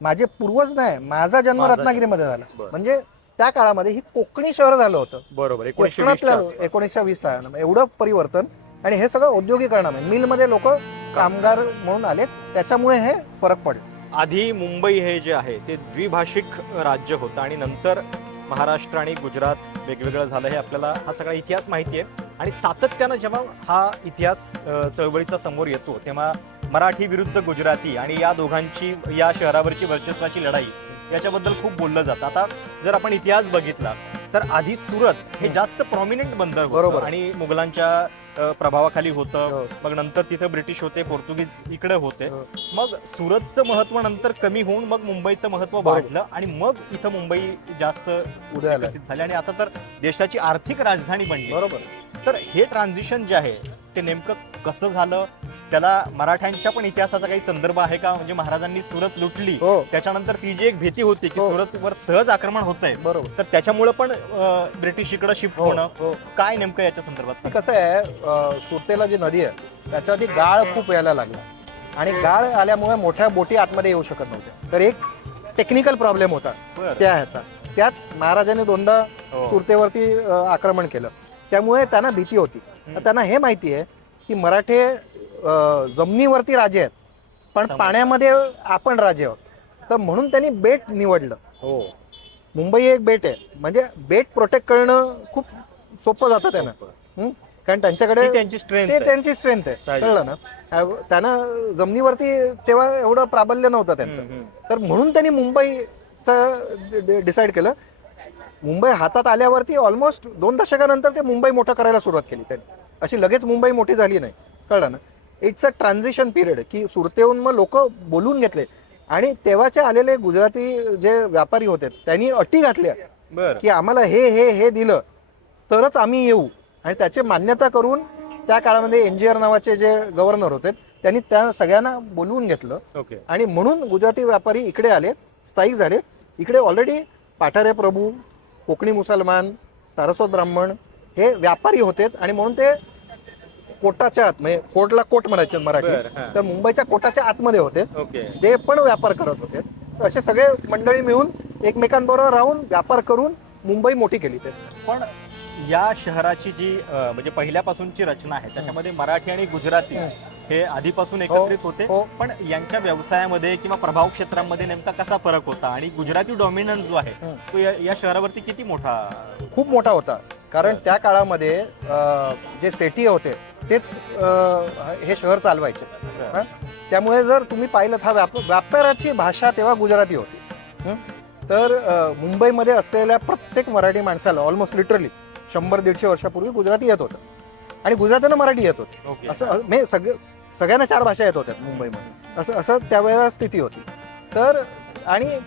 माझे पूर्वज नाही, माझा जन्म रत्नागिरीमध्ये झाला. बरं. म्हणजे त्या काळामध्ये ही कोकणी शहर झालं होतं. बरोबर. 1920 एवढं परिवर्तन. आणि हे सगळं औद्योगिकरणामध्ये मिलमध्ये लोक कामगार म्हणून आले. त्याच्यामुळे हे फरक पडले. आधी मुंबई हे जे आहे ते द्विभाषिक राज्य होतं आणि नंतर महाराष्ट्र आणि गुजरात वेगवेगळं झालं. हे आपल्याला हा सगळा इतिहास माहिती आहे. आणि सातत्यानं जेव्हा हा इतिहास चळवळीचा समोर येतो तेव्हा मराठी विरुद्ध गुजराती आणि या दोघांची या शहरावरची वर्चस्वाची लढाई याच्याबद्दल खूप बोललं जातं. आता जर आपण इतिहास बघितला तर आधी सुरत हे जास्त प्रॉमिनंट बंदर होतं आणि मुघलांच्या प्रभावाखाली होतं. मग नंतर तिथं ब्रिटिश होते, पोर्तुगीज इकडे होते. मग सुरतचं महत्व नंतर कमी होऊन मग मुंबईचं महत्व वाढलं आणि मग इथं मुंबई जास्त विकसित झाली आणि आता तर देशाची आर्थिक राजधानी बनली. बरोबर. तर हे ट्रान्झिशन जे आहे ते नेमकं कसं झालं, त्याला मराठ्यांच्या पण इतिहासाचा काही संदर्भ आहे का? म्हणजे महाराजांनी सुरत लुटली त्याच्यानंतर ती जी एक भीती होती की सुरतवर सहज आक्रमण होत आहे बरोबर, तर त्याच्यामुळे पण ब्रिटिश इकडे शिफ्ट होणं काय नेमकं याच्या संदर्भात कसं आहे? सुरतेला जी नदी आहे त्याच्यावरती गाळ खूप यायला लागला आणि गाळ आल्यामुळे मोठ्या बोटी आतमध्ये येऊ शकत नव्हत्या. तर एक टेक्निकल प्रॉब्लेम होता त्या ह्याचा. त्यात महाराजांनी 2दा सुरतेवरती आक्रमण केलं. त्यामुळे त्यांना भीती होती. तर त्यांना हे माहिती आहे की मराठे जमिनीवरती राजे आहेत पण पाण्यामध्ये आपण राजे आहोत. तर म्हणून त्यांनी बेट निवडलं. मुंबई एक बेट आहे. म्हणजे बेट प्रोटेक्ट करणं खूप सोपं जातं त्यांना. कारण त्यांच्याकडे त्यांची स्ट्रेंथ आहे. कळलं ना? त्यांना जमिनीवरती तेव्हा एवढं प्राबल्य नव्हतं त्यांचं. तर म्हणून त्यांनी मुंबईचं डिसाईड केलं. मुंबई हातात आल्यावरती ऑलमोस्ट 2 दशकानंतर ते मुंबई मोठं करायला सुरुवात केली त्यांनी. अशी लगेच मुंबई मोठी झाली नाही. कळलं ना? इट्स अ ट्रान्झिशन पिरियड की सुरतेहून मग लोक बोलून घेतले आणि तेव्हाचे आलेले गुजराती जे व्यापारी होते त्यांनी अटी घातल्या की आम्हाला हे हे हे दिलं तरच आम्ही येऊ. आणि त्याची मान्यता करून त्या काळामध्ये एनजीआर नावाचे जे गव्हर्नर होते त्यांनी त्या सगळ्यांना बोलवून घेतलं. आणि म्हणून गुजराती व्यापारी इकडे आले, स्थायिक झाले. इकडे ऑलरेडी पाठारे प्रभू, कोकणी मुसलमान, सारस्वत ब्राह्मण हे व्यापारी होते आणि म्हणून ते कोटाच्या आत म्हणजे फोर्टला कोट म्हणायचे मराठी. तर मुंबईच्या कोटाच्या आतमध्ये होते ते पण व्यापार करत होते. तर असे सगळे मंडळी मिळून एकमेकांबरोबर राहून व्यापार करून मुंबई मोठी केली. ते पण या शहराची जी म्हणजे पहिल्यापासूनची रचना आहे त्याच्यामध्ये मराठी आणि गुजराती हे आधीपासून एकत्रित होते. पण यांच्या व्यवसायामध्ये किंवा प्रभाव क्षेत्रांमध्ये नेमका कसा फरक होता आणि गुजराती डॉमिनन्स जो आहे तो या शहरावरती किती मोठा? खूप मोठा होता. कारण त्या काळामध्ये जे सेठी होते तेच हे शहर चालवायचे. त्यामुळे जर तुम्ही पाहिलं हा व्यापाराची भाषा तेव्हा गुजराती होती. तर मुंबईमध्ये असलेल्या प्रत्येक मराठी माणसाला ऑलमोस्ट लिटरली 100-150 वर्षापूर्वी गुजराती येत होतं आणि गुजरातीनं मराठी येत होती. असं म्हणजे सगळ्यांना 4 भाषा येत होत्या मुंबईमध्ये. असं त्यावेळेला स्थिती होती. तर आणि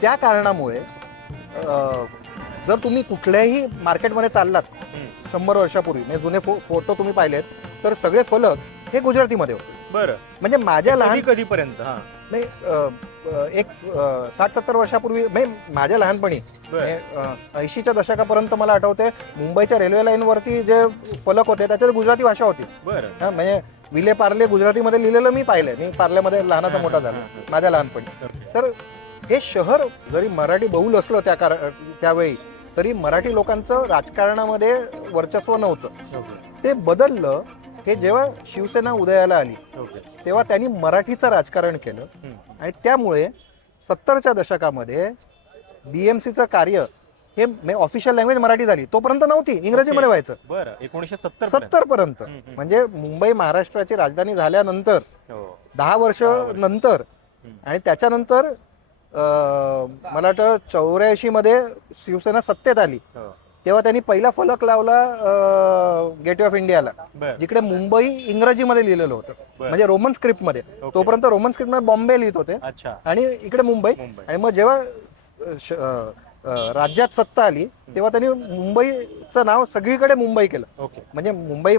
त्या कारणामुळे जर तुम्ही कुठल्याही मार्केटमध्ये चाललात 100 वर्षापूर्वी म्हणजे जुने फोटो तुम्ही पाहिलेत तर सगळे फलक हे गुजरातीमध्ये होते. बरं. म्हणजे माझ्या कधीपर्यंत नाही एक 60-70 वर्षापूर्वी म्हणजे माझ्या लहानपणी 80च्या दशकापर्यंत मला आठवते मुंबईच्या रेल्वे लाईनवरती जे फलक होते त्याच्यात गुजराती भाषा होती. म्हणजे विले पार्ले गुजरातीमध्ये लिहिलेलं मी पाहिलंय. मी पार्ल्यामध्ये लहानाचा मोठा झाला माझ्या लहानपणी. तर हे शहर जरी मराठी बहुल असलं त्यावेळी तरी मराठी लोकांचं राजकारणामध्ये वर्चस्व नव्हतं. ते बदललं हे जेव्हा शिवसेना उदयाला आली तेव्हा त्यांनी मराठीचं राजकारण केलं आणि त्यामुळे 70च्या दशकामध्ये बीएमसीचं कार्य हे ऑफिशियल लँग्वेज मराठी झाली. तोपर्यंत नव्हती, इंग्रजीमध्ये व्हायचं. 1970 पर्यंत. म्हणजे मुंबई महाराष्ट्राची राजधानी झाल्यानंतर 10 वर्ष नंतर आणि त्याच्यानंतर मला वाटतं 84 मध्ये शिवसेना सत्तेत आली, तेव्हा त्यांनी पहिला फलक लावला गेटवे ऑफ इंडियाला, जिकडे मुंबई इंग्रजीमध्ये लिहिलेलं होतं, म्हणजे रोमन स्क्रिप्ट मध्ये. तोपर्यंत रोमन स्क्रिप्ट मध्ये बॉम्बे लिहित होते आणि इकडे मुंबई. आणि मग जेव्हा राज्यात सत्ता आली तेव्हा त्यांनी मुंबईचं नाव सगळीकडे मुंबई केलं. म्हणजे मुंबई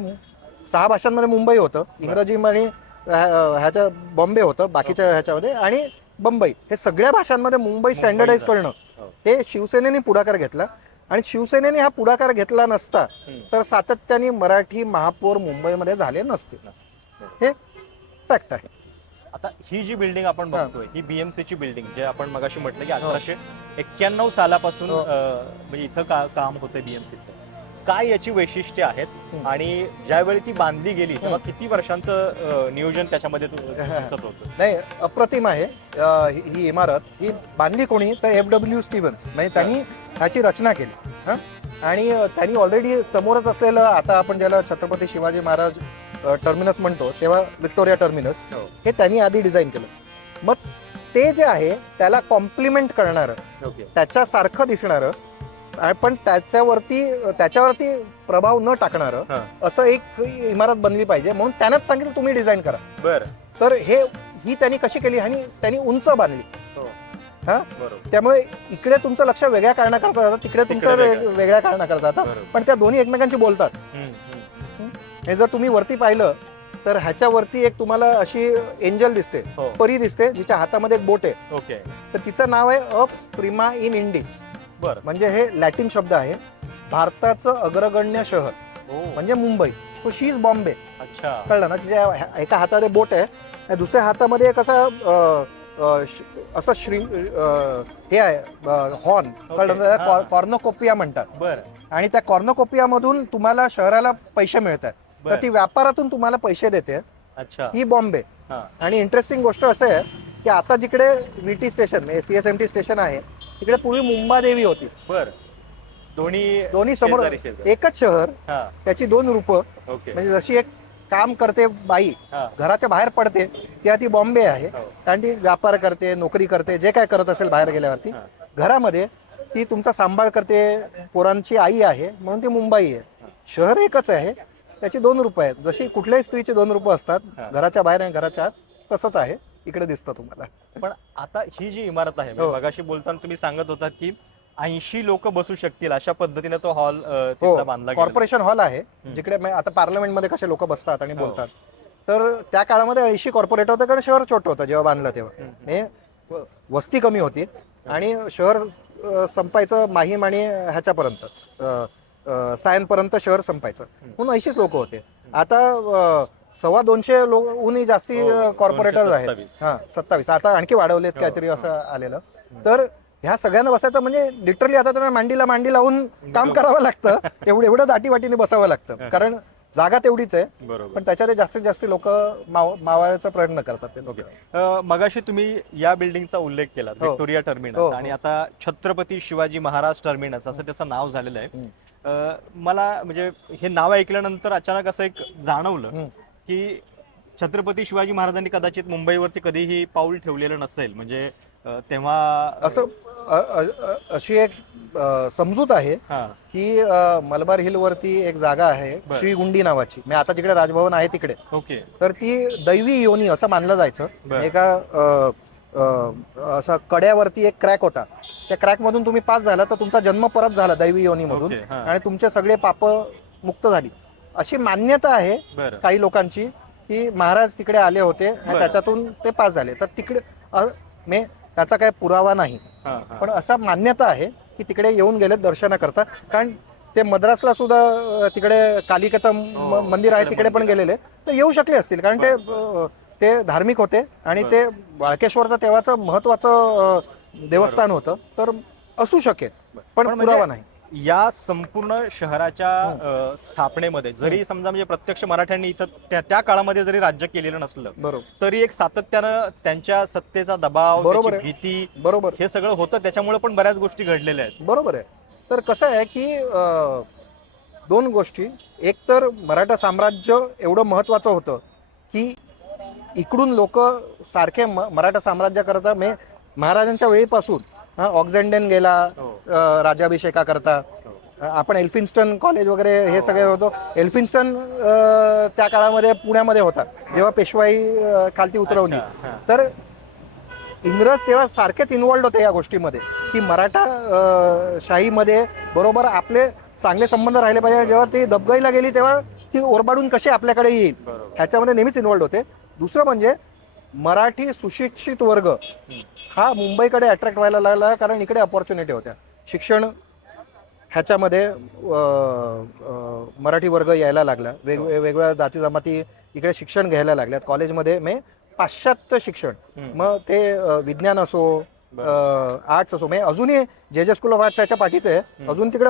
6 भाषांमध्ये मुंबई होतं, इंग्रजी आणि ह्याच्या बॉम्बे होतं बाकीच्या ह्याच्यामध्ये, आणि बंबई, हे सगळ्या भाषांमध्ये मुंबई स्टँडर्डाईज करणं हे शिवसेनेने पुढाकार घेतला. आणि शिवसेनेने हा पुढाकार घेतला नसता तर सातत्याने मराठी महापौर मुंबईमध्ये झाले नसते. हे फॅक्ट आहे. आता ही जी बिल्डिंग आपण बघतोय ही बीएमसी ची बिल्डिंग, जे आपण मगाशी म्हटलं की 1891 सालापासून म्हणजे इथं काम होतंय बीएमसीचं. काय याची वैशिष्ट्ये आहेत आणि ज्यावेळी ती बांधली गेली तेव्हा किती वर्षांचं नियोजन त्याच्यामध्ये दिसत होतं? नाही, अप्रतिम आहे ही इमारत. ही बांधली कोणी तर FW स्टीव्हन्स, म्हणजे त्यांनी ह्याची रचना केली. आणि त्यांनी ऑलरेडी समोरच असलेलं, आता आपण ज्याला छत्रपती शिवाजी महाराज टर्मिनस म्हणतो तेव्हा विक्टोरिया टर्मिनस, हे त्यांनी आधी डिझाईन केलं. मग ते जे आहे त्याला कॉम्प्लिमेंट करणारं, त्याच्यासारखं दिसणारं, पण त्याच्यावरती प्रभाव न टाकणारं असं एक इमारत बनली पाहिजे, म्हणून त्यानंच सांगितलं तुम्ही डिझाईन करा. बरं. तर ही त्यांनी कशी केली, आणि त्यांनी उंच बांधली. त्यामुळे इकडे तुमचं लक्ष वेगळ्या कारणाकरता जातं, तिकडे तुमचं वेगळ्या कारणाकरता जातं, पण त्या दोन्ही एकमेकांशी बोलतात. हे जर तुम्ही वरती पाहिलं तर ह्याच्यावरती एक तुम्हाला अशी एंजल दिसते, परी दिसते, जिच्या हातामध्ये एक बोट आहे. तर तिचं नाव आहे अप्स प्रिमा इन इंडिस. म्हणजे हे लॅटिन शब्द आहे, भारताचं अग्रगण्य शहर म्हणजे Mumbai. So she is Bombay. कळलं ना? तिच्या एका हातात बोट आहे, दुसऱ्या हातामध्ये एक असं हे आहे हॉर्न, कळलं? कॉर्नोकोपिया म्हणतात. आणि त्या कॉर्नोकोपियामधून तुम्हाला शहराला पैसे मिळतात, तर ती व्यापारातून तुम्हाला पैसे देते ही बॉम्बे. आणि इंटरेस्टिंग गोष्ट असं आहे की आता जिकडे VT स्टेशन CSMT स्टेशन आहे तिकडे पूर्वी मुंबादेवी होती. दोन्ही समोर एकच शहर, त्याची 2 रूपं. म्हणजे जशी एक काम करते बाई घराच्या बाहेर पडते त्या ती बॉम्बे आहे, कारण ती व्यापार करते, नोकरी करते, जे काय करत असेल बाहेर गेल्यावरती. घरामध्ये ती तुमचा सांभाळ करते, पोरांची आई आहे, म्हणून ती मुंबई आहे. शहर एकच आहे, त्याची 2 रूपं आहेत. जशी कुठल्याही स्त्रीचे 2 रूपं असतात, घराच्या बाहेर आणि घराच्या आत, तसंच आहे इकडे दिसतं तुम्हाला. पण आता ही जी इमारत आहे, मगाशी बोलताना तुम्ही सांगत होता की 80 लोक बसू शकतील अशा पद्धतीने तो हॉल बांधला गेला. कॉर्पोरेशन हॉल आहे, जिकडे आता पार्लमेंटमध्ये कसे लोक बसतात आणि बोलतात. तर त्या काळामध्ये 80 कॉर्पोरेट होतं, कारण शहर छोटं होतं जेव्हा बांधलं तेव्हा. वस्ती कमी होती आणि शहर संपायचं माहीम आणि ह्याच्यापर्यंतच, सायनपर्यंत शहर संपायचं, म्हणून 80 लोक होते. आता 250 लोकहूनही जास्ती कॉर्पोरेटर्स आहेत. 27 आता आणखी वाढवलेत काहीतरी असं आलेलं. तर ह्या सगळ्यांना बसायचं म्हणजे लिटरली आता त्यांना मांडीला मांडी लावून काम करावं लागतं, एवढं दाटीवाटीने बसावं लागतं, कारण जागा तेवढीच आहे. पण त्याच्यात जास्तीत जास्त लोक मावायचा प्रयत्न करतात. मगाशी तुम्ही या बिल्डिंगचा उल्लेख केला, व्हिक्टोरिया टर्मिनस, आणि आता छत्रपती शिवाजी महाराज टर्मिनस असं त्याचं नाव झालेलं आहे. मला म्हणजे हे नाव ऐकल्यानंतर अचानक असं एक जाणवलं की छत्रपती शिवाजी महाराजांनी कदाचित मुंबईवरती कधीही पाऊल ठेवलेलं नसेल, म्हणजे तेव्हा असं अशी एक समजूत आहे की मलबार हिल वरती एक जागा आहे श्रीगुंडी नावाची, मी आता जिकडे राजभवन आहे तिकडे. तर ती दैवी योनी असं मानलं जायचं. एका असं कड्यावरती एक क्रॅक होता, त्या क्रॅक मधून तुम्ही पास झाला तर तुमचा जन्म परत झाला दैवी योनी मधून, आणि तुमचे सगळे पाप मुक्त झाली अशी मान्यता आहे काही लोकांची, की महाराज तिकडे आले होते आणि त्याच्यातून ते पास झाले. तर तिकडे त्याचा काही पुरावा नाही, पण असा मान्यता आहे की तिकडे येऊन गेले दर्शनाकरता. कारण ते मद्रासला सुद्धा तिकडे कालिकेचं मंदिर आहे, तिकडे पण गेलेले, तर येऊ शकले असतील, कारण ते धार्मिक होते आणि ते वाळकेश्वर तेव्हाचं महत्वाचं देवस्थान होतं, तर असू शकेल, पण पुरावा नाही. या संपूर्ण शहराच्या स्थापनेमध्ये जरी समजा म्हणजे प्रत्यक्ष मराठ्यांनी इथं त्या काळामध्ये जरी राज्य केलेलं नसलं, बरोबर, तरी एक सातत्यानं त्यांच्या सत्तेचा दबाव, बरोबर, भीती, बरोबर, हे सगळं होतं, त्याच्यामुळे पण बऱ्याच गोष्टी घडलेल्या आहेत. बरोबर आहे. तर कसं आहे की 2 गोष्टी, एक तर मराठा साम्राज्य एवढं महत्वाचं होतं की इकडून लोक सारखे मराठा साम्राज्याकरता महाराजांच्या वेळीपासून ऑक्झेंडन गेला राज्याभिषेकाकरता. आपण एल्फिन्स्टन कॉलेज वगैरे हे सगळे होतो. एल्फिन्स्टन त्या काळामध्ये पुण्यामध्ये होता जेव्हा पेशवाई खालती उतरवली. तर इंग्रज तेव्हा सारखेच इन्व्हॉल्ड होते या गोष्टीमध्ये की मराठा शाहीमध्ये बरोबर आपले चांगले संबंध राहिले पाहिजे. जेव्हा ती दबगईला गेली तेव्हा ती ओरबाडून कशी आपल्याकडे येईल ह्याच्यामध्ये नेहमीच इन्व्हॉल्ड होते. दुसरं म्हणजे मराठी सुशिक्षित वर्ग हा मुंबईकडे अट्रॅक्ट व्हायला लागला कारण इकडे अपॉर्च्युनिटी होत्या. शिक्षण ह्याच्यामध्ये मराठी वर्ग यायला लागला. वेगवेगळ्या जाती जमाती इकडे शिक्षण घ्यायला लागल्यात कॉलेजमध्ये. पाश्चात्य शिक्षण, मग ते विज्ञान असो आर्ट्स असो. अजूनही जे स्कूल ऑफ आर्ट्स याच्या पाठीचं आहे. अजून तिकडे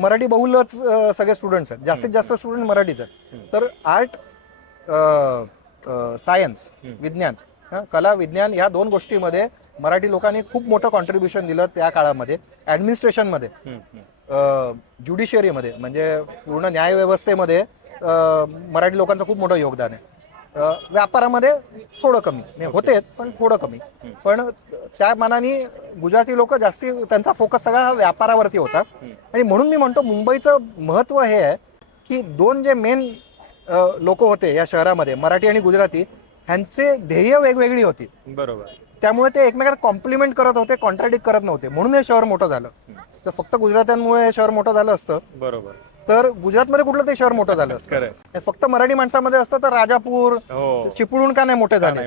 मराठी बहुलच सगळे स्टुडंट्स आहेत. जास्तीत जास्त स्टुडंट मराठीच आहेत. तर आर्ट, सायन्स, विज्ञान, कला विज्ञान या दोन गोष्टीमध्ये मराठी लोकांनी खूप मोठं कॉन्ट्रीब्युशन दिलं त्या काळामध्ये. ॲडमिनिस्ट्रेशनमध्ये, ज्युडिशियरीमध्ये म्हणजे पूर्ण न्यायव्यवस्थेमध्ये मराठी लोकांचं खूप मोठं योगदान आहे. व्यापारामध्ये थोडं कमी होते पण थोडं कमी. पण त्या मानाने गुजराती लोक जास्ती त्यांचा फोकस सगळा व्यापारावरती होता. आणि म्हणून मी म्हणतो मुंबईचं महत्त्व हे आहे की दोन जे मेन लोक होते या शहरामध्ये, मराठी आणि गुजराती, ह्यांचे ध्येय वेगवेगळी होती. बरोबर. त्यामुळे ते एकमेकांना कॉम्प्लिमेंट करत होते, कॉन्ट्राडिक्ट करत नव्हते. म्हणून हे शहर मोठं झालं. तर फक्त गुजरात्यांमुळे हे शहर मोठं झालं असतं बरोबर तर गुजरातमध्ये कुठलं ते शहर मोठं झालं असतं. फक्त मराठी माणसामध्ये असतं तर राजापूर, चिपळूण का नाही मोठे झाले,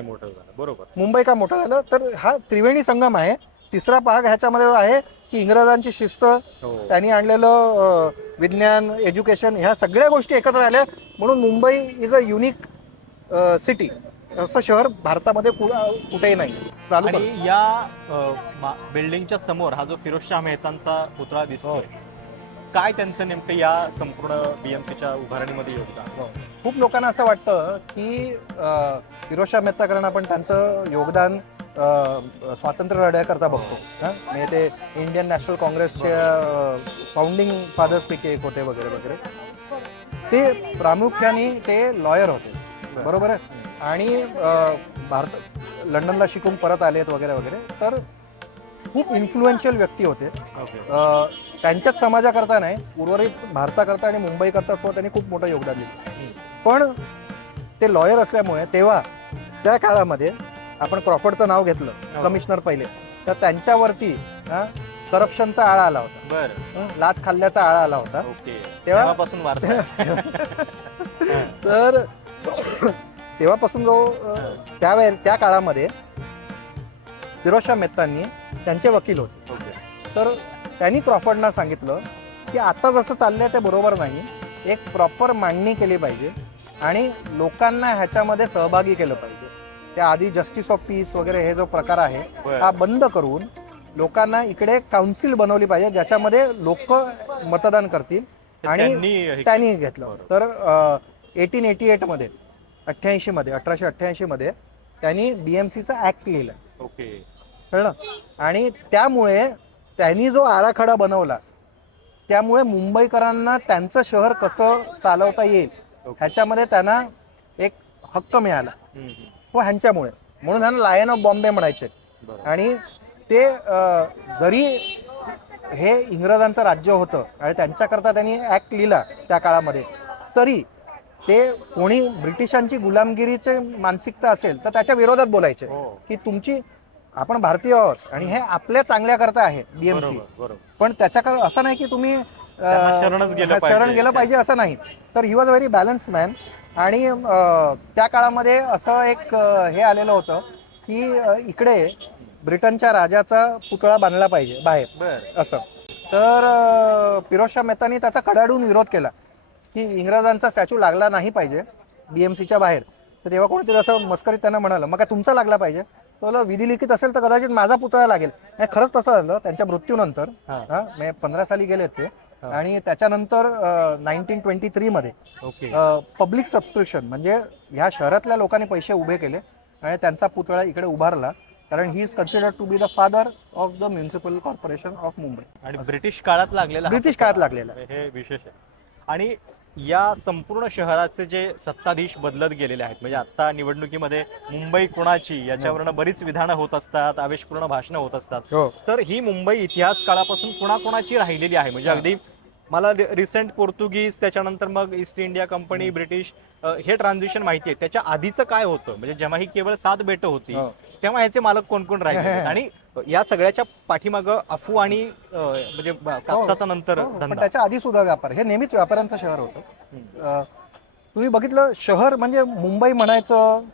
बरोबर, मुंबई का मोठं झालं. तर हा त्रिवेणी संगम आहे. तिसरा भाग ह्याच्यामध्ये आहे की इंग्रजांची शिस्त, त्यांनी आणलेलं विज्ञान, एज्युकेशन, ह्या सगळ्या गोष्टी एकत्र आल्या. म्हणून Mumbai is a unique city. असं शहर भारतामध्ये कुठेही नाही. चालू. आणि या बिल्डिंगच्या समोर हा जो फिरोजशाह मेहतांचा पुतळा दिसतोय, काय त्यांचं नेमकं या संपूर्ण बीएमसीच्या उभारणीमध्ये योगदान? खूप लोकांना असं वाटतं की फिरोजशाह मेहताकडून आपण त्यांचं योगदान स्वातंत्र्य लढ्याकरता बघतो. म्हणजे ते इंडियन नॅशनल काँग्रेसचे फाउंडिंग फादर्सपैकी एक होते वगैरे वगैरे. ते प्रामुख्याने ते लॉयर होते, बरोबर आहे. आणि लंडनला शिकून परत आलेत वगैरे वगैरे. तर खूप इन्फ्लुएन्शियल व्यक्ती होते. त्यांच्याच समाजाकरता नाही, उर्वरित भारताकरता आणि मुंबईकरता सुद्धा त्यांनी खूप मोठं योगदान दिलं. पण ते लॉयर असल्यामुळे तेव्हा त्या काळामध्ये आपण क्रॉफर्डचं नाव घेतलं कमिशनर पहिले, तर त्यांच्यावरती करप्शनचा आळा आला होता. लाच खाल्ल्याचा आळा आला होता तेव्हापासून. तर तेव्हापासून जो त्या काळामध्ये फिरोजशाह मेहतांनी त्यांचे वकील होते. तर त्यांनी क्रॉफर्डना सांगितलं की आता जसं चाललंय ते बरोबर नाही, एक प्रॉपर मांडणी केली पाहिजे आणि लोकांना ह्याच्यामध्ये सहभागी केलं पाहिजे. त्याआधी जस्टिस ऑफ पीस वगैरे हे जो प्रकार आहे हा बंद करून लोकांना इकडे काउन्सिल बनवली पाहिजे ज्याच्यामध्ये लोक मतदान करतील. आणि त्यांनी घेतलं. तर 1888 मध्ये 1888 मध्ये त्यांनी बीएमसीचा ऍक्ट लिहिला. कळलं. आणि त्यामुळे त्यांनी जो आराखडा बनवला त्यामुळे मुंबईकरांना त्यांचं शहर कसं चालवता येईल ह्याच्यामध्ये त्यांना एक हक्क मिळाला व ह्यांच्यामुळे. म्हणून त्यांना लायन ऑफ बॉम्बे म्हणायचे. आणि ते जरी हे इंग्रजांचं राज्य होतं आणि त्यांच्याकरता त्यांनी ऍक्ट लिहिला त्या काळामध्ये, तरी ते कोणी ब्रिटिशांची गुलामगिरीची मानसिकता असेल तर त्याच्या विरोधात बोलायचे की तुमची, आपण भारतीय आहोत आणि हे आपल्या चांगल्याकरता आहे बीएमसी. पण त्याच्याकडे असं नाही की तुम्ही शरण गेलं पाहिजे असं नाही. तर he was very balanced man. आणि त्या काळामध्ये असं एक हे आलेलं होतं की इकडे ब्रिटनच्या राजाचा पुतळा बांधला पाहिजे बाहेर असं. तर फिरोजशाह मेहतांनी त्याचा कडाडून विरोध केला की इंग्रजांचा स्टॅच्यू लागला नाही पाहिजे बीएमसीच्या बाहेर. तर तेव्हा कोणीतरी असं मस्करीत त्यांना म्हणालं मग काय तुमचा लागला पाहिजे. तो विधिलिखित असेल तर कदाचित माझा पुतळा लागेल. नाही, खरंच तसं झालं. त्यांच्या मृत्यूनंतर 15 साली गेले ते. आणि त्याच्यानंतर 1923 मध्ये पब्लिक सबस्क्रिप्शन म्हणजे ह्या शहरातल्या लोकांनी पैसे उभे केले आणि त्यांचा पुतळा इकडे उभारला. कारण he is considered to be the father of the municipal corporation of Mumbai. आणि ब्रिटिश काळात लागलेला हे विशेष आहे. आणि या संपूर्ण शहराचे जे सत्ताधीश बदलत गेलेले आहेत, म्हणजे आता निवडणुकीमध्ये मुंबई कुणाची याच्यावरनं बरीच विधानं होत असतात, आवेशपूर्ण भाषणं होत असतात. हो. तर ही मुंबई इतिहास काळापासून कुणाकुणाची राहिलेली आहे? म्हणजे अगदी मला रिसेंट पोर्तुगीज, त्याच्यानंतर मग ईस्ट इंडिया कंपनी, ब्रिटिश, हे ट्रान्झिशन माहिती आहे. त्याच्या आधीचं काय होतं? म्हणजे जेव्हा ही केवळ 7 बेटं होती, हो. तेव्हा ह्याचे मालक कोण कोण राहिले आणि या सगळ्याच्या पाठीमागं अफू आणि म्हणजे कापसाचा नंतर पण धंदा. त्याच्या आधी सुद्धा व्यापार, हे नेहमीच व्यापाऱ्यांचं शहर होतं. तुम्ही बघितलं, शहर म्हणजे मुंबई म्हणायचं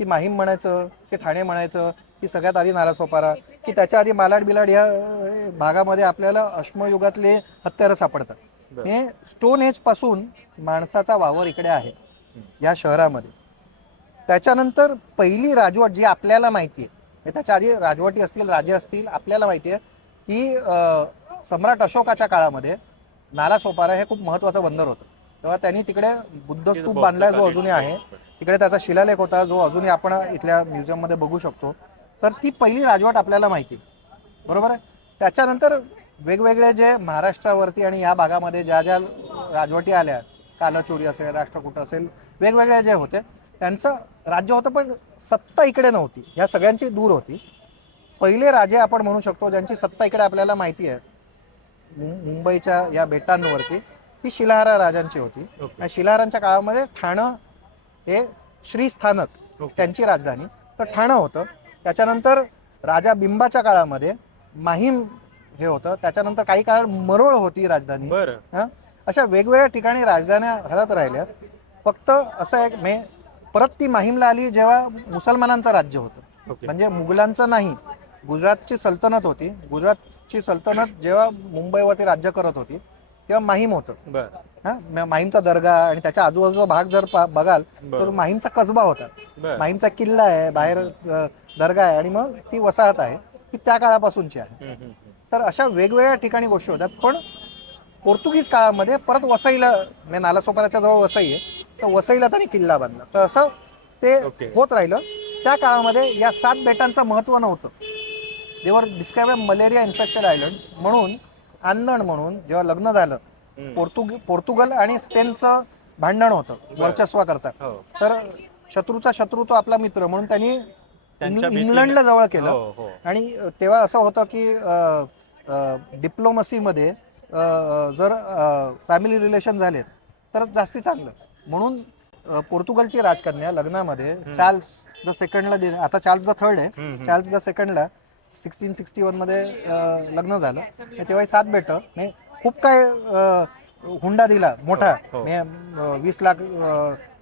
की माहीम म्हणायचं की ठाणे म्हणायचं की सगळ्यात आधी नालासोपारा, की त्याच्या आधी मालाड बिलाड ह्या भागामध्ये आपल्याला अश्मयुगातले हत्यारं सापडतात. बरं. हे स्टोन एज पासून माणसाचा वावर इकडे आहे या शहरामध्ये. त्याच्यानंतर पहिली राजवट जी आपल्याला माहिती आहे, त्याच्या आधी राजवटी असतील, राजे असतील, आपल्याला माहिती आहे की सम्राट अशोकाच्या काळामध्ये नालासोपारा हे खूप महत्त्वाचं बंदर होतं. तेव्हा त्यांनी तिकडे बुद्ध स्तूप बांधलाय जो अजूनही आहे. तिकडे त्याचा शिलालेख होता जो अजूनही आपण इथल्या म्युझियममध्ये बघू शकतो. तर ती पहिली राजवट आपल्याला माहिती, बरोबर आहे. त्याच्यानंतर वेगवेगळे जे महाराष्ट्रावरती आणि या भागामध्ये ज्या ज्या राजवटी आल्या, कालचोरी असेल, राष्ट्रकूट असेल, वेगवेगळे जे होते त्यांचं राज्य होतं, पण सत्ता इकडे नव्हती, ह्या सगळ्यांची दूर होती. पहिले राजे आपण म्हणू शकतो ज्यांची सत्ता इकडे आपल्याला माहिती आहे मुंबईच्या या बेटांवरती, ही शिलाहारा राजांची होती. आणि शिलाहारांच्या काळामध्ये ठाणं हे श्रीस्थानक त्यांची राजधानी, तर ठाणं होतं. त्याच्यानंतर राजा बिंबाच्या काळामध्ये माहीम हे होतं. त्याच्यानंतर काही काळ मरोळ होती राजधानी. बरं. अशा वेगवेगळ्या ठिकाणी राजधान्या हलत राहिल्यात. फक्त असं एक परत ती माहीमला आली जेव्हा मुसलमानांचं राज्य होतं, म्हणजे मुघलांचं नाही. गुजरातची सल्तनत होती. गुजरातची सल्तनत जेव्हा मुंबईवरती राज्य करत होती तेव्हा माहीम होतं. माहीमचा दर्गा आणि त्याच्या आजूबाजूचा भाग जर बघाल तर माहीमचा कसबा होता. माहीमचा किल्ला आहे, बाहेर दर्गा आहे आणि मग ती वसाहत आहे ती त्या काळापासूनची आहे. तर अशा वेगवेगळ्या ठिकाणी गोष्टी होत्या. पण पोर्तुगीज काळामध्ये परत वसईला, नालासोपाराच्या जवळ वसई आहे, तर वसईला त्यांनी किल्ला बांधला. तर असं ते होत राहिलं. त्या काळामध्ये या 7 बेटांचं महत्त्व नव्हतं. देवर डिस्क्राईब मलेरिया इन्फेक्टेड आयलंड म्हणून, आंदण म्हणून. जेव्हा लग्न झालं, पोर्तुगल आणि स्पेनचं भांडण होतं वर्चस्वा करता, तर शत्रूचा शत्रू तो आपला मित्र म्हणून त्यांनी इंग्लंडला जवळ केलं. आणि तेव्हा असं होतं की डिप्लोमसीमध्ये जर फॅमिली रिलेशन झालेत तर जास्ती चांगलं. म्हणून पोर्तुगलची राजकन्या लग्नामध्ये चार्ल्स द सेकंडला दिली. आता चार्ल्स द थर्ड आहे, चार्ल्स द सेकंडला 1661 मध्ये लग्न झालं. तेव्हा 7 बेटं, खूप काय हुंडा दिला मोठा, 20 लाख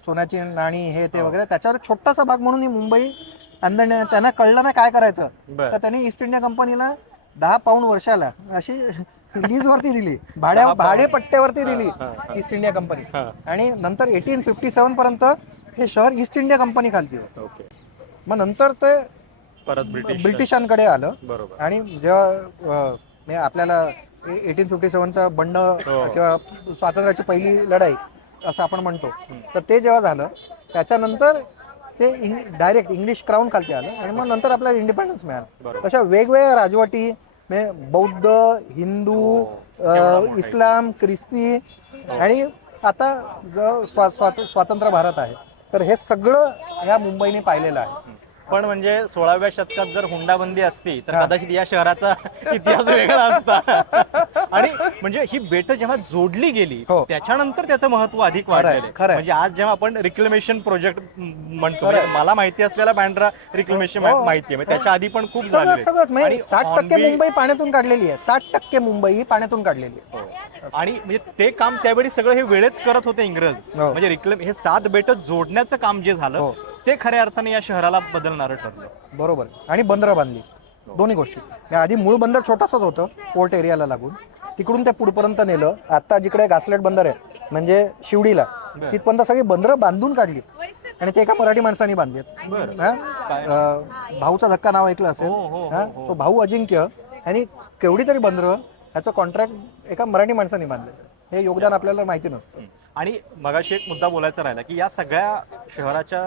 सोन्याची नाणी हे ते वगैरे. त्याच्यावर छोटासा भाग म्हणून ही मुंबई अंदण. त्यांना कळलं ना काय करायचं, तर त्यांनी ईस्ट इंडिया कंपनीला 10 पाऊंड वर्षाला अशी लीजवरती दिली, भाडेपट्ट्यावरती दिली ईस्ट इंडिया कंपनी. आणि नंतर 1857 पर्यंत हे शहर ईस्ट इंडिया कंपनी खालती होतं. मग नंतर ते परत ब्रिटिशांकडे आलं. आणि जेव्हा आपल्याला 1857चा बंड किंवा स्वातंत्र्याची पहिली लढाई असं आपण म्हणतो, तर ते जेव्हा झालं त्याच्यानंतर ते डायरेक्ट इंग्लिश क्राऊन खालती आलं आणि मग नंतर आपल्याला इंडिपेंडन्स मिळालं. अशा वेगवेगळ्या राजवटी, बौद्ध, हिंदू, इस्लाम, ख्रिस्ती, आणि आता स्वातंत्र्य भारत आहे. तर हे सगळं ह्या मुंबईने पाहिलेलं आहे. पण म्हणजे 16व्या शतकात जर हुंडाबंदी असती तर कदाचित या शहराचा इतिहास वेगळा असता. आणि म्हणजे ही बेट जेव्हा जोडली गेली त्याच्यानंतर त्याचं महत्व अधिक वाढलं. म्हणजे आज जेव्हा आपण रिक्लेमेशन प्रोजेक्ट म्हणतो, मला माहिती असलेला बँड्रा रिक्लेमेशन माहिती आहे, त्याच्या आधी पण खूप झाले. 60% मुंबई पाण्यातून काढलेली आहे. 60% मुंबई ही पाण्यातून काढलेली आहे. आणि म्हणजे ते काम त्यावेळी सगळं हे वेळेत करत होते इंग्रज. म्हणजे हे 7 बेट जोडण्याचं काम जे झालं ते खऱ्या अर्थाने या शहराला बदलणारं ठरलं. बरोबर. आणि बंदरं बांधली, दोन्ही गोष्टी. आधी मूळ बंदर छोटासाच होतं फोर्ट एरियाला लागून, तिकडून ते पुढपर्यंत नेलं. आता जिकडे घासलेट बंदर आहे म्हणजे शिवडीला, तिथपर्यंत सगळी बंदरं बांधून काढली आणि ते एका मराठी माणसाने बांधली. भाऊचा धक्का नाव ऐकलं असेल, तो भाऊ अजिंक्य, आणि केवढी तरी बंदरं ह्याचं कॉन्ट्रॅक्ट एका मराठी माणसाने बांधलं. हे योगदान आपल्याला माहिती नसतं. आणि मगाशी एक मुद्दा बोलायचा राहिला की या सगळ्या शहराच्या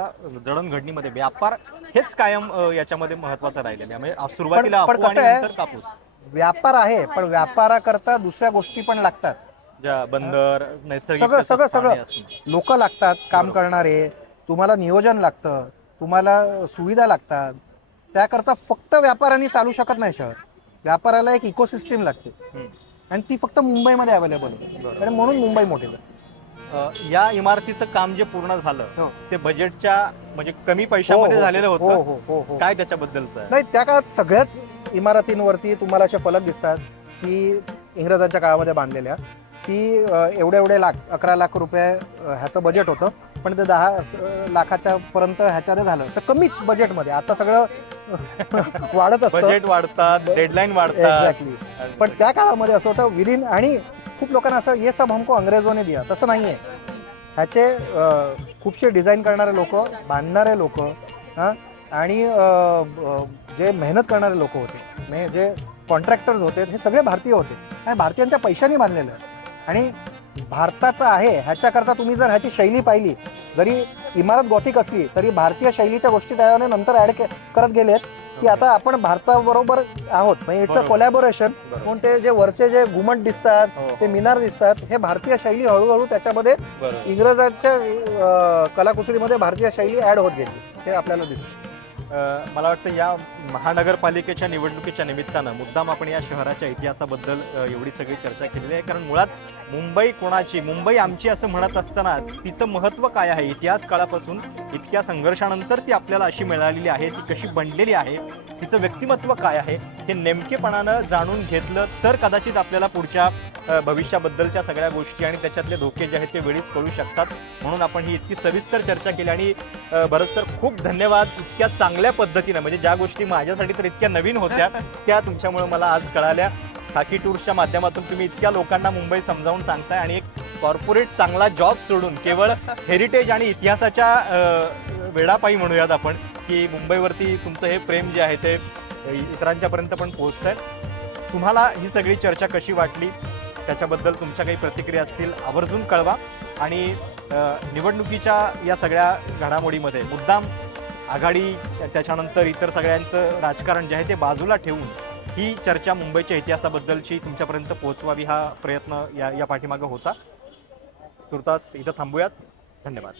जडणघडणीमध्ये व्यापार हेच कायम याच्यामध्ये महत्वाचं राहिलेलं आहे. म्हणजे सुरुवातीला कापूस व्यापार आहे, पण व्यापाराकरता दुसऱ्या गोष्टी पण लागतात. ज्या बंदर नैसर्गिक सगळं तसंच सगळं पाणी सगळं असणं. लोक लागतात काम बरोबर. करणारे, तुम्हाला नियोजन लागतं, तुम्हाला सुविधा लागतात. त्याकरता फक्त व्यापाऱ्यांनी चालू शकत नाही शहर. व्यापाराला एक इकोसिस्टीम लागते हम्म. आणि ती फक्त मुंबईमध्ये अवेलेबल होते बरोबर. आणि म्हणून मुंबई मोठी झाली. या इमारतीचं काम जे पूर्ण झालं हो. ते बजेटच्या म्हणजे कमी पैशामध्ये झालेलं हो होतं. हो हो हो. काय त्याच्याबद्दलचं आहे? नाही, त्या काळात सगळ्याच इमारतींवरती तुम्हाला असे फलक दिसतात की इंग्रजांच्या काळामध्ये बांधलेल्या की एवढे एवढे लाख 11 लाख रुपये ह्याचं बजेट होतं, पण ते 10 लाखाच्या पर्यंत ह्याच्यामध्ये झालं. तर कमीच बजेटमध्ये आता सगळं वाढत असतं. बजेट वाढतात, डेडलाईन वाढतात. एक्झॅक्टली. पण त्या काळामध्ये असं होतं विदिन, आणि खूप लोकांना असं ये सब हमको अंग्रेजोने दिया, तसं नाही आहे. ह्याचे खूपसे डिझाईन करणारे लोक, बांधणारे लोक आणि जे मेहनत करणारे लोक होते, म्हणजे जे कॉन्ट्रॅक्टर्स होते, हे सगळे भारतीय होते आणि भारतीयांच्या पैशाने बांधलेलं आहे. आणि भारताचं आहे ह्याच्याकरता तुम्ही जर ह्याची शैली पाहिली, जरी इमारत गॉथिक असली तरी भारतीय शैलीच्या गोष्टी त्याने नंतर ऍड करत गेलेत की आता आपण भारताबरोबर आहोत. म्हणजे इट्स अ बरोबर. कोलॅबोरेशन. बरोबर. म्हणून ते जे वरचे जे घुमट दिसतात, हो, हो. ते मिनार दिसतात, हे भारतीय शैली हळूहळू त्याच्यामध्ये बरोबर. इंग्रजांच्या कलाकुसरीमध्ये भारतीय शैली ऍड होत गेली, हे आपल्याला दिसतं. मला वाटतं या महानगरपालिकेच्या निवडणुकीच्या निमित्तानं मुद्दाम आपण या शहराच्या इतिहासाबद्दल एवढी सगळी चर्चा केलेली आहे. कारण मुळात मुंबई कोणाची, मुंबई आमची असं म्हणत असताना तिचं महत्त्व काय आहे, इतिहास काळापासून इतक्या संघर्षानंतर ती आपल्याला अशी मिळालेली आहे, ती कशी बनलेली आहे, तिचं व्यक्तिमत्व काय आहे, हे नेमकेपणानं जाणून घेतलं तर कदाचित आपल्याला पुढच्या भविष्याबद्दलच्या सगळ्या गोष्टी आणि त्याच्यातले धोके जे आहेत ते वेळीच कळू शकतात. म्हणून आपण ही इतकी सविस्तर चर्चा केली आणि बरंच तर खूप धन्यवाद. इतक्या चांगल्या पद्धतीनं, म्हणजे ज्या गोष्टी माझ्यासाठी तर इतक्या नवीन होत्या त्या तुमच्यामुळे मला आज कळाल्या. खाकी टूर्सच्या माध्यमातून तुम्ही इतक्या लोकांना मुंबई समजावून सांगताय आणि एक कॉर्पोरेट चांगला जॉब सोडून केवळ हेरिटेज आणि इतिहासाच्या वेळापायी म्हणूयात आपण की मुंबईवरती तुमचं हे प्रेम जे आहे ते इतरांच्यापर्यंत पण पोहोचत आहे. तुम्हाला ही सगळी चर्चा कशी वाटली, त्याच्याबद्दल तुमच्या काही प्रतिक्रिया असतील आवर्जून कळवा. आणि निवडणुकीच्या या सगळ्या घडामोडीमध्ये मुद्दाम आघाडी, त्याच्यानंतर इतर सगळ्यांचं राजकारण जे आहे ते बाजूला ठेवून ही चर्चा मुंबईच्या इतिहासाबद्दलची तुमच्यापर्यंत पोहोचवावी हा प्रयत्न या पाठीमागं होता. तुर्तास इथं थांबूयात. धन्यवाद.